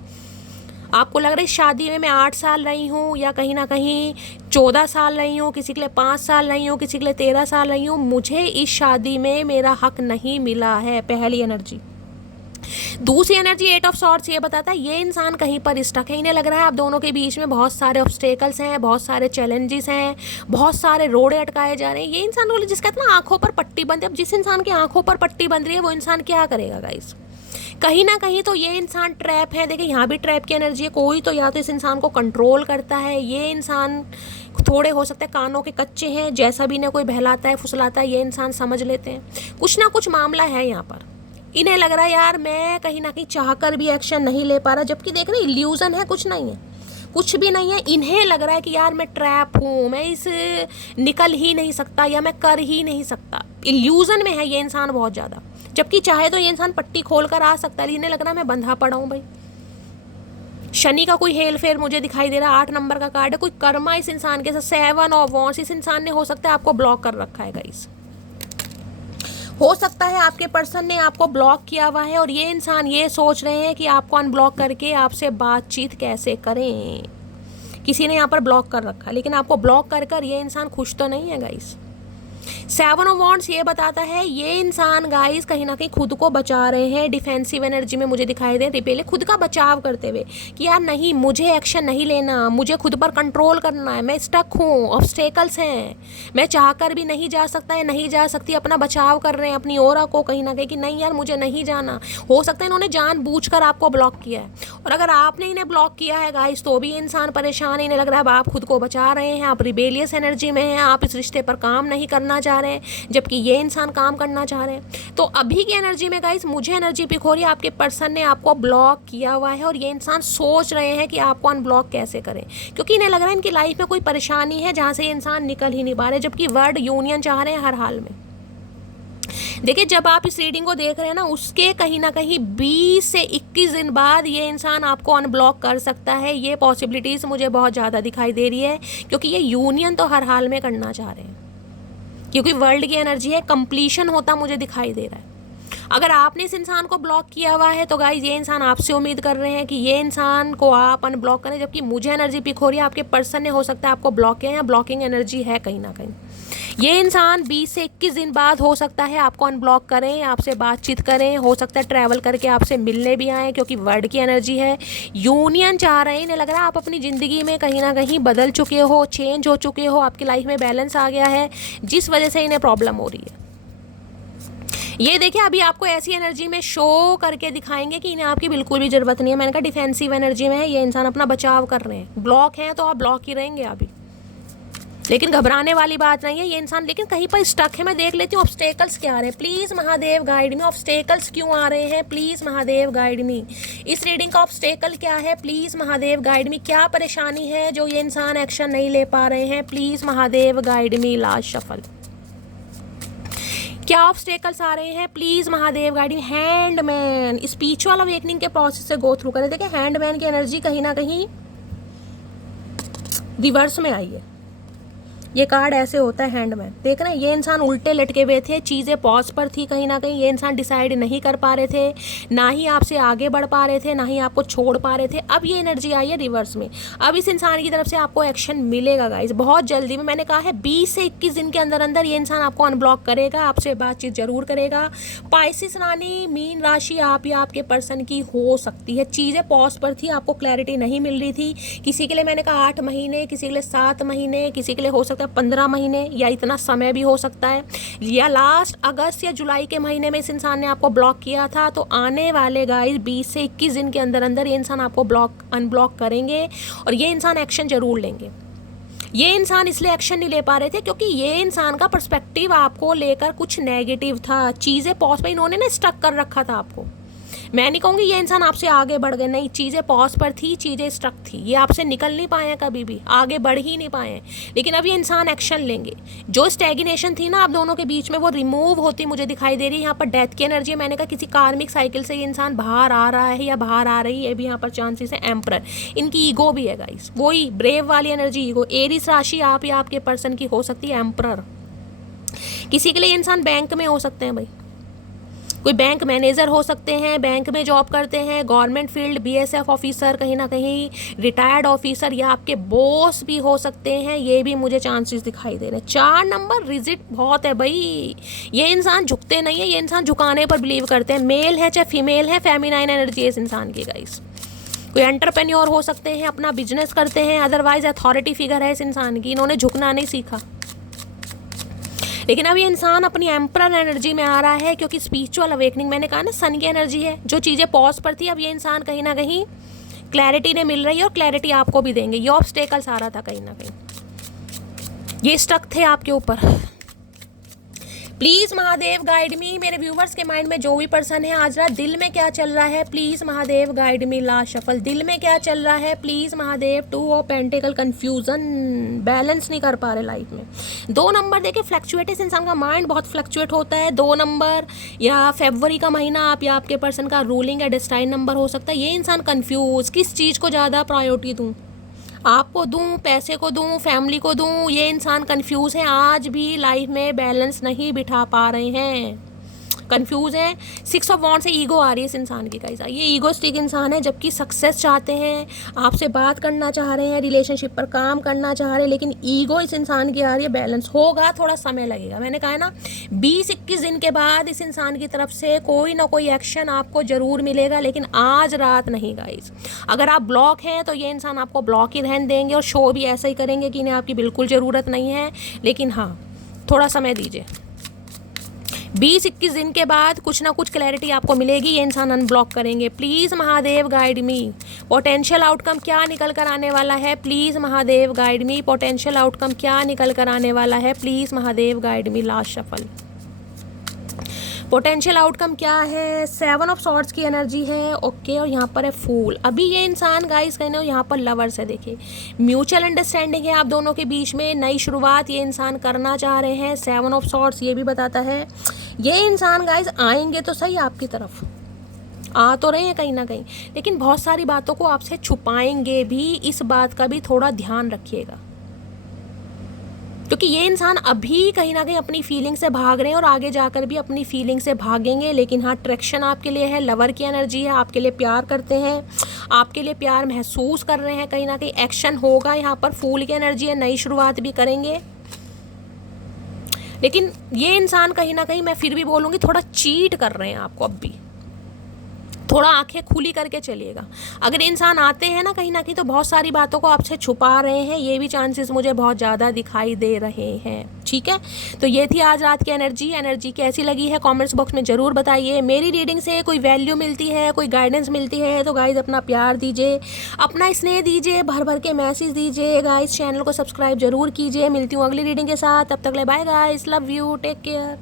आपको लग रहा है इस शादी में मैं 8 साल रही हूँ या कहीं ना कहीं 14 साल रही हूँ, किसी के लिए 5 साल रही हूँ, किसी के लिए 13 साल रही हूँ, मुझे इस शादी में मेरा हक नहीं मिला है, पहली एनर्जी। दूसरी एनर्जी 8 ऑफ सॉर्ड्स ये बताता है ये इंसान कहीं पर स्टक है, इन्हें लग रहा है आप दोनों के बीच में बहुत सारे ऑब्स्टेकल्स हैं, बहुत सारे चैलेंजेस हैं, बहुत सारे रोड़े अटकाए जा रहे हैं। ये इंसान बोले जिसका इतना आंखों पर पट्टी बंद है, अब जिस इंसान की आंखों पर पट्टी बंध रही है वो इंसान क्या करेगा गाइस? कहीं ना कहीं तो ये इंसान ट्रैप है। देखिए यहाँ भी ट्रैप की एनर्जी है, कोई तो या तो इस इंसान को कंट्रोल करता है, ये इंसान थोड़े हो सकते हैं कानों के कच्चे हैं, जैसा भी ना कोई बहलाता है फुसलाता है ये इंसान समझ लेते हैं, कुछ ना कुछ मामला है यहाँ पर। इन्हें लग रहा है यार मैं कहीं ना कहीं चाहकर भी एक्शन नहीं ले पा रहा, जबकि देख रहे इल्यूजन है, कुछ नहीं है, कुछ भी नहीं है। इन्हें लग रहा है कि यार मैं ट्रैप हूँ, मैं इस निकल ही नहीं सकता या मैं कर ही नहीं सकता, इल्यूजन में है ये इंसान बहुत ज़्यादा, जबकि चाहे तो ये इंसान पट्टी खोल कर आ सकता है। इन्हें लग रहा है मैं बंधा पड़ा हूँ भाई। शनि का कोई हेल फेर मुझे दिखाई दे रहा है, 8 नंबर का कार्ड है, कोई कर्मा इस इंसान के साथ, 7 ऑफ वॉन्ड्स, इस इंसान ने हो सकता है आपको ब्लॉक कर रखा है गाइस, हो सकता है आपके पर्सन ने आपको ब्लॉक किया हुआ है और ये इंसान ये सोच रहे हैं कि आपको अनब्लॉक करके आपसे बातचीत कैसे करें। किसी ने यहाँ पर ब्लॉक कर रखा है, लेकिन आपको ब्लॉक कर कर ये इंसान खुश तो नहीं है गाइस। 7 ऑफ वॉन्ड्स ये बताता है ये इंसान गाइस कहीं ना कहीं खुद को बचा रहे हैं, डिफेंसिव एनर्जी में मुझे दिखाई दे रिपेल, खुद का बचाव करते हुए कि यार नहीं मुझे एक्शन नहीं लेना, मुझे खुद पर कंट्रोल करना है, मैं स्टक हूँ, ऑब्स्टेकल्स हैं, मैं चाहकर भी नहीं जा सकता या नहीं जा सकती, अपना बचाव कर रहे हैं अपनी ओरा को कहीं ना कहीं कि नहीं यार मुझे नहीं जाना। हो सकता है इन्होंने जानबूझकर आपको ब्लॉक किया है, और अगर आपने इन्हें ब्लॉक किया है गाइस तो भी इंसान परेशान है। इन्हें लग रहा है आप खुद को बचा रहे हैं, आप रिबेलियस एनर्जी में हैं, आप इस रिश्ते पर काम नहीं करना चाह रहे हैं, जबकि ये इंसान काम करना चाह रहे हैं। तो अभी की एनर्जी में गाइस मुझे एनर्जी पिक हो रही है आपके पर्सन ने आपको ब्लॉक किया हुआ है और ये इंसान सोच रहे हैं कि आपको अनब्लॉक कैसे करें, क्योंकि इन्हें लग रहा है इनकी लाइफ में कोई परेशानी है जहाँ से ये इंसान निकल ही नहीं पा रहे, जबकि वर्ड यूनियन चाह रहे हैं हर हाल में। देखिए जब आप इस रीडिंग को देख रहे हैं ना, उसके कहीं ना कहीं 20 से 21 दिन बाद ये इंसान आपको अनब्लॉक कर सकता है, ये पॉसिबिलिटीज़ मुझे बहुत ज़्यादा दिखाई दे रही है, क्योंकि ये यूनियन तो हर हाल में करना चाह रहे हैं, क्योंकि वर्ल्ड की एनर्जी है, कंप्लीशन होता मुझे दिखाई दे रहा है। अगर आपने इस इंसान को ब्लॉक किया हुआ है तो गाइज ये इंसान आपसे उम्मीद कर रहे हैं कि ये इंसान को आप अनब्लॉक करें, जबकि मुझे एनर्जी पिक हो रही है आपके पर्सन ने हो सकता है आपको ब्लॉक किया या ब्लॉकिंग एनर्जी है कहीं ना कहीं। ये इंसान 20 से 21 दिन बाद हो सकता है आपको अनब्लॉक करें, आपसे बातचीत करें, हो सकता है ट्रैवल करके आपसे मिलने भी आएँ, क्योंकि वर्ड की एनर्जी है, यूनियन चाह रहे हैं। इन्हें लग रहा है आप अपनी ज़िंदगी में कहीं ना कहीं बदल चुके हो, चेंज हो चुके हो, आपकी लाइफ में बैलेंस आ गया है, जिस वजह से इन्हें प्रॉब्लम हो रही है। ये देखिए अभी आपको ऐसी एनर्जी में शो करके दिखाएंगे कि इन्हें आपकी बिल्कुल भी ज़रूरत नहीं है। मैंने कहा डिफेंसिव एनर्जी में है, ये इंसान अपना बचाव कर रहे हैं, ब्लॉक हैं तो आप ब्लॉक ही रहेंगे अभी, लेकिन घबराने वाली बात नहीं है। ये इंसान लेकिन कहीं पर स्टक है, मैं देख लेती हूँ ऑब्स्टेकल्स क्या आ रहे हैं, please Mahadev guide me, obstacles क्यों आ रहे हैं, प्लीज़ महादेव गाइड मी। इस रीडिंग का ऑब्स्टेकल क्या है, प्लीज़ महादेव गाइड मी। क्या परेशानी है जो ये इंसान एक्शन नहीं ले पा रहे हैं, please Mahadev guide me. Last shuffle, क्या ऑब्स्टेकल्स आ रहे हैं, please Mahadev guide me. Handman, spiritual awakening के प्रोसेस से गो थ्रू करें। देखिए हैंडमैन की एनर्जी कहीं ना कहीं रिवर्स में आई है, ये कार्ड ऐसे होता है हैंडमैन। देख रहे हैं ये इंसान उल्टे लटके हुए थे, चीज़ें पॉज पर थी कहीं ना कहीं, ये इंसान डिसाइड नहीं कर पा रहे थे, ना ही आपसे आगे बढ़ पा रहे थे, ना ही आपको छोड़ पा रहे थे। अब ये एनर्जी आई है रिवर्स में, अब इस इंसान की तरफ से आपको एक्शन मिलेगा गाइस बहुत जल्दी में। मैंने कहा है 20 से 21 दिन के अंदर अंदर ये इंसान आपको अनब्लॉक करेगा, आपसे बातचीत जरूर करेगा। पाइसिस रानी, मीन राशि आप या आपके पर्सन की हो सकती है, चीज़ें पॉज पर थी, आपको क्लैरिटी नहीं मिल रही थी। किसी के लिए मैंने कहा 8 महीने, किसी के लिए 7 महीने, किसी के लिए हो सकता है 15 महीने, या इतना समय भी हो सकता है, या लास्ट अगस्त या जुलाई के महीने में इस इंसान ने आपको ब्लॉक किया था। तो आने वाले गाइस 20 से 21 दिन के अंदर अंदर ये इंसान आपको अनब्लॉक करेंगे और ये इंसान एक्शन जरूर लेंगे। ये इंसान इसलिए एक्शन नहीं ले पा रहे थे क्योंकि ये इंसान का पर्सपेक्टिव आपको लेकर कुछ नेगेटिव था, चीज़ें पॉज पे इन्होंने ना स्टक कर रखा था आपको। मैं नहीं कहूँगी ये इंसान आपसे आगे बढ़ गए, नहीं, चीज़ें पॉज पर थी, चीज़ें स्टक थी, ये आपसे निकल नहीं पाए हैं, कभी भी आगे बढ़ ही नहीं पाए हैं। लेकिन अब ये इंसान एक्शन लेंगे। जो स्टैग्नेशन थी ना आप दोनों के बीच में, वो रिमूव होती मुझे दिखाई दे रही है। यहाँ पर डेथ की एनर्जी है। मैंने कहा किसी कार्मिक साइकिल से ये इंसान बाहर आ रहा है या बाहर आ रही है, भी यहाँ पर चांसेस है। एम्परर, इनकी ईगो भी है गाइस, वही ब्रेव वाली एनर्जी, ईगो। एरीज राशि आप या आपके पर्सन की हो सकती है एम्परर। किसी के लिए इंसान बैंक में हो सकते हैं भाई, कोई बैंक मैनेजर हो सकते हैं, बैंक में जॉब करते हैं, गवर्नमेंट फील्ड, बीएसएफ ऑफिसर, कहीं ना कहीं रिटायर्ड ऑफिसर, या आपके बॉस भी हो सकते हैं। ये भी मुझे चांसेस दिखाई दे रहे हैं। 4 नंबर रिजिट बहुत है भाई। ये इंसान झुकते नहीं है, ये इंसान झुकाने पर बिलीव करते हैं। मेल है चाहे फीमेल है, फेमिनाइन एनर्जी है इस इंसान की गाइस। कोई एंटरप्रेन्योर हो सकते हैं, अपना बिजनेस करते हैं, अदरवाइज अथॉरिटी फिगर है इस इंसान की। इन्होंने झुकना नहीं सीखा। लेकिन अब ये इंसान अपनी एम्परर एनर्जी में आ रहा है, क्योंकि स्पिरिचुअल अवेकनिंग, मैंने कहा ना सन की एनर्जी है। जो चीज़ें पॉज पर थी, अब ये इंसान कहीं ना कहीं क्लैरिटी ने मिल रही है, और क्लैरिटी आपको भी देंगे। ये ऑब्स्टेकल्स आ रहा था कहीं ना कहीं, ये स्टक थे आपके ऊपर। प्लीज़ महादेव गाइड मी। मेरे व्यूवर्स के माइंड में जो भी पर्सन है आज रात, दिल में क्या चल रहा है, please Mahadev guide me. Last shuffle, दिल में क्या चल रहा है, please Mahadev. 2 of pentacle, confusion, balance नहीं कर पा रहे लाइफ में। 2 नंबर देखिए, फ्लक्चुएट, इस इंसान का माइंड बहुत फ्लक्चुएट होता है। 2 नंबर या फरवरी का महीना आप या आपके पर्सन का रूलिंग या डिस्टाइन नंबर हो सकता है। ये इंसान कंफ्यूज, किस चीज़ को ज़्यादा प्रायोरिटी दूँ, आपको दूं, पैसे को दूं, फैमिली को दूं। ये इंसान कंफ्यूज है, आज भी लाइफ में बैलेंस नहीं बिठा पा रहे हैं, कंफ्यूज है। 6 ऑफ वॉन्ड से ईगो आ रही है इस इंसान की गाइस। ये ईगोस्टिक इंसान है, जबकि सक्सेस चाहते हैं, आपसे बात करना चाह रहे हैं, रिलेशनशिप पर काम करना चाह रहे हैं, लेकिन ईगो इस इंसान की आ रही है। बैलेंस होगा, थोड़ा समय लगेगा। मैंने कहा है ना, 20-21 दिन के बाद इस इंसान की तरफ से कोई ना कोई एक्शन आपको जरूर मिलेगा, लेकिन आज रात नहीं गाइस। अगर आप ब्लॉक हैं तो ये इंसान आपको ब्लॉक ही रहने देंगे, और शो भी ऐसा ही करेंगे कि इन्हें आपकी बिल्कुल ज़रूरत नहीं है। लेकिन हाँ, थोड़ा समय दीजिए। 20-21 दिन के बाद कुछ ना कुछ क्लैरिटी आपको मिलेगी, ये इंसान अनब्लॉक करेंगे। Please Mahadev guide me. Potential outcome क्या निकल कर आने वाला है, please Mahadev guide me. Potential outcome क्या निकल कर आने वाला है, please Mahadev guide me. Last shuffle, potential outcome क्या है, 7 ऑफ सॉर्ड्स की एनर्जी है, ओके। और यहाँ पर है फूल। अभी ये इंसान गाइस कहने हो, यहाँ पर लवर्स है। देखिए, म्यूचुअल अंडरस्टैंडिंग है आप दोनों के बीच में, नई शुरुआत ये इंसान करना चाह रहे हैं। 7 ऑफ सॉर्ड्स ये भी बताता है ये इंसान गाइस आएंगे तो सही आपकी तरफ, आ तो रहे हैं कहीं ना कहीं, लेकिन बहुत सारी बातों को आपसे छुपाएंगे भी। इस बात का भी थोड़ा ध्यान रखिएगा, क्योंकि ये इंसान अभी कहीं ना कहीं अपनी फीलिंग से भाग रहे हैं, और आगे जाकर भी अपनी फीलिंग से भागेंगे। लेकिन हाँ, ट्रैक्शन आपके लिए है, लवर की एनर्जी है, आपके लिए प्यार करते हैं, आपके लिए प्यार महसूस कर रहे हैं। कहीं ना कहीं एक्शन होगा यहाँ पर। फूल की एनर्जी है, नई शुरुआत भी करेंगे। लेकिन ये इंसान कहीं ना कहीं, मैं फिर भी बोलूँगी, थोड़ा चीट कर रहे हैं आपको। अब भी थोड़ा आंखें खुली करके चलिएगा। अगर इंसान आते हैं ना कहीं ना कहीं, तो बहुत सारी बातों को आपसे छुपा रहे हैं। ये भी चांसेस मुझे बहुत ज़्यादा दिखाई दे रहे हैं, ठीक है। तो ये थी आज रात की एनर्जी कैसी लगी है कमेंट्स बॉक्स में ज़रूर बताइए। मेरी रीडिंग से कोई वैल्यू मिलती है, कोई गाइडेंस मिलती है, तो गाइज अपना प्यार दीजिए, अपना स्नेह दीजिए, भर भर के मैसेज दीजिए। गाइज चैनल को सब्सक्राइब जरूर कीजिए। मिलती हूँ अगली रीडिंग के साथ, तब तक ले bye guys, love you, take care.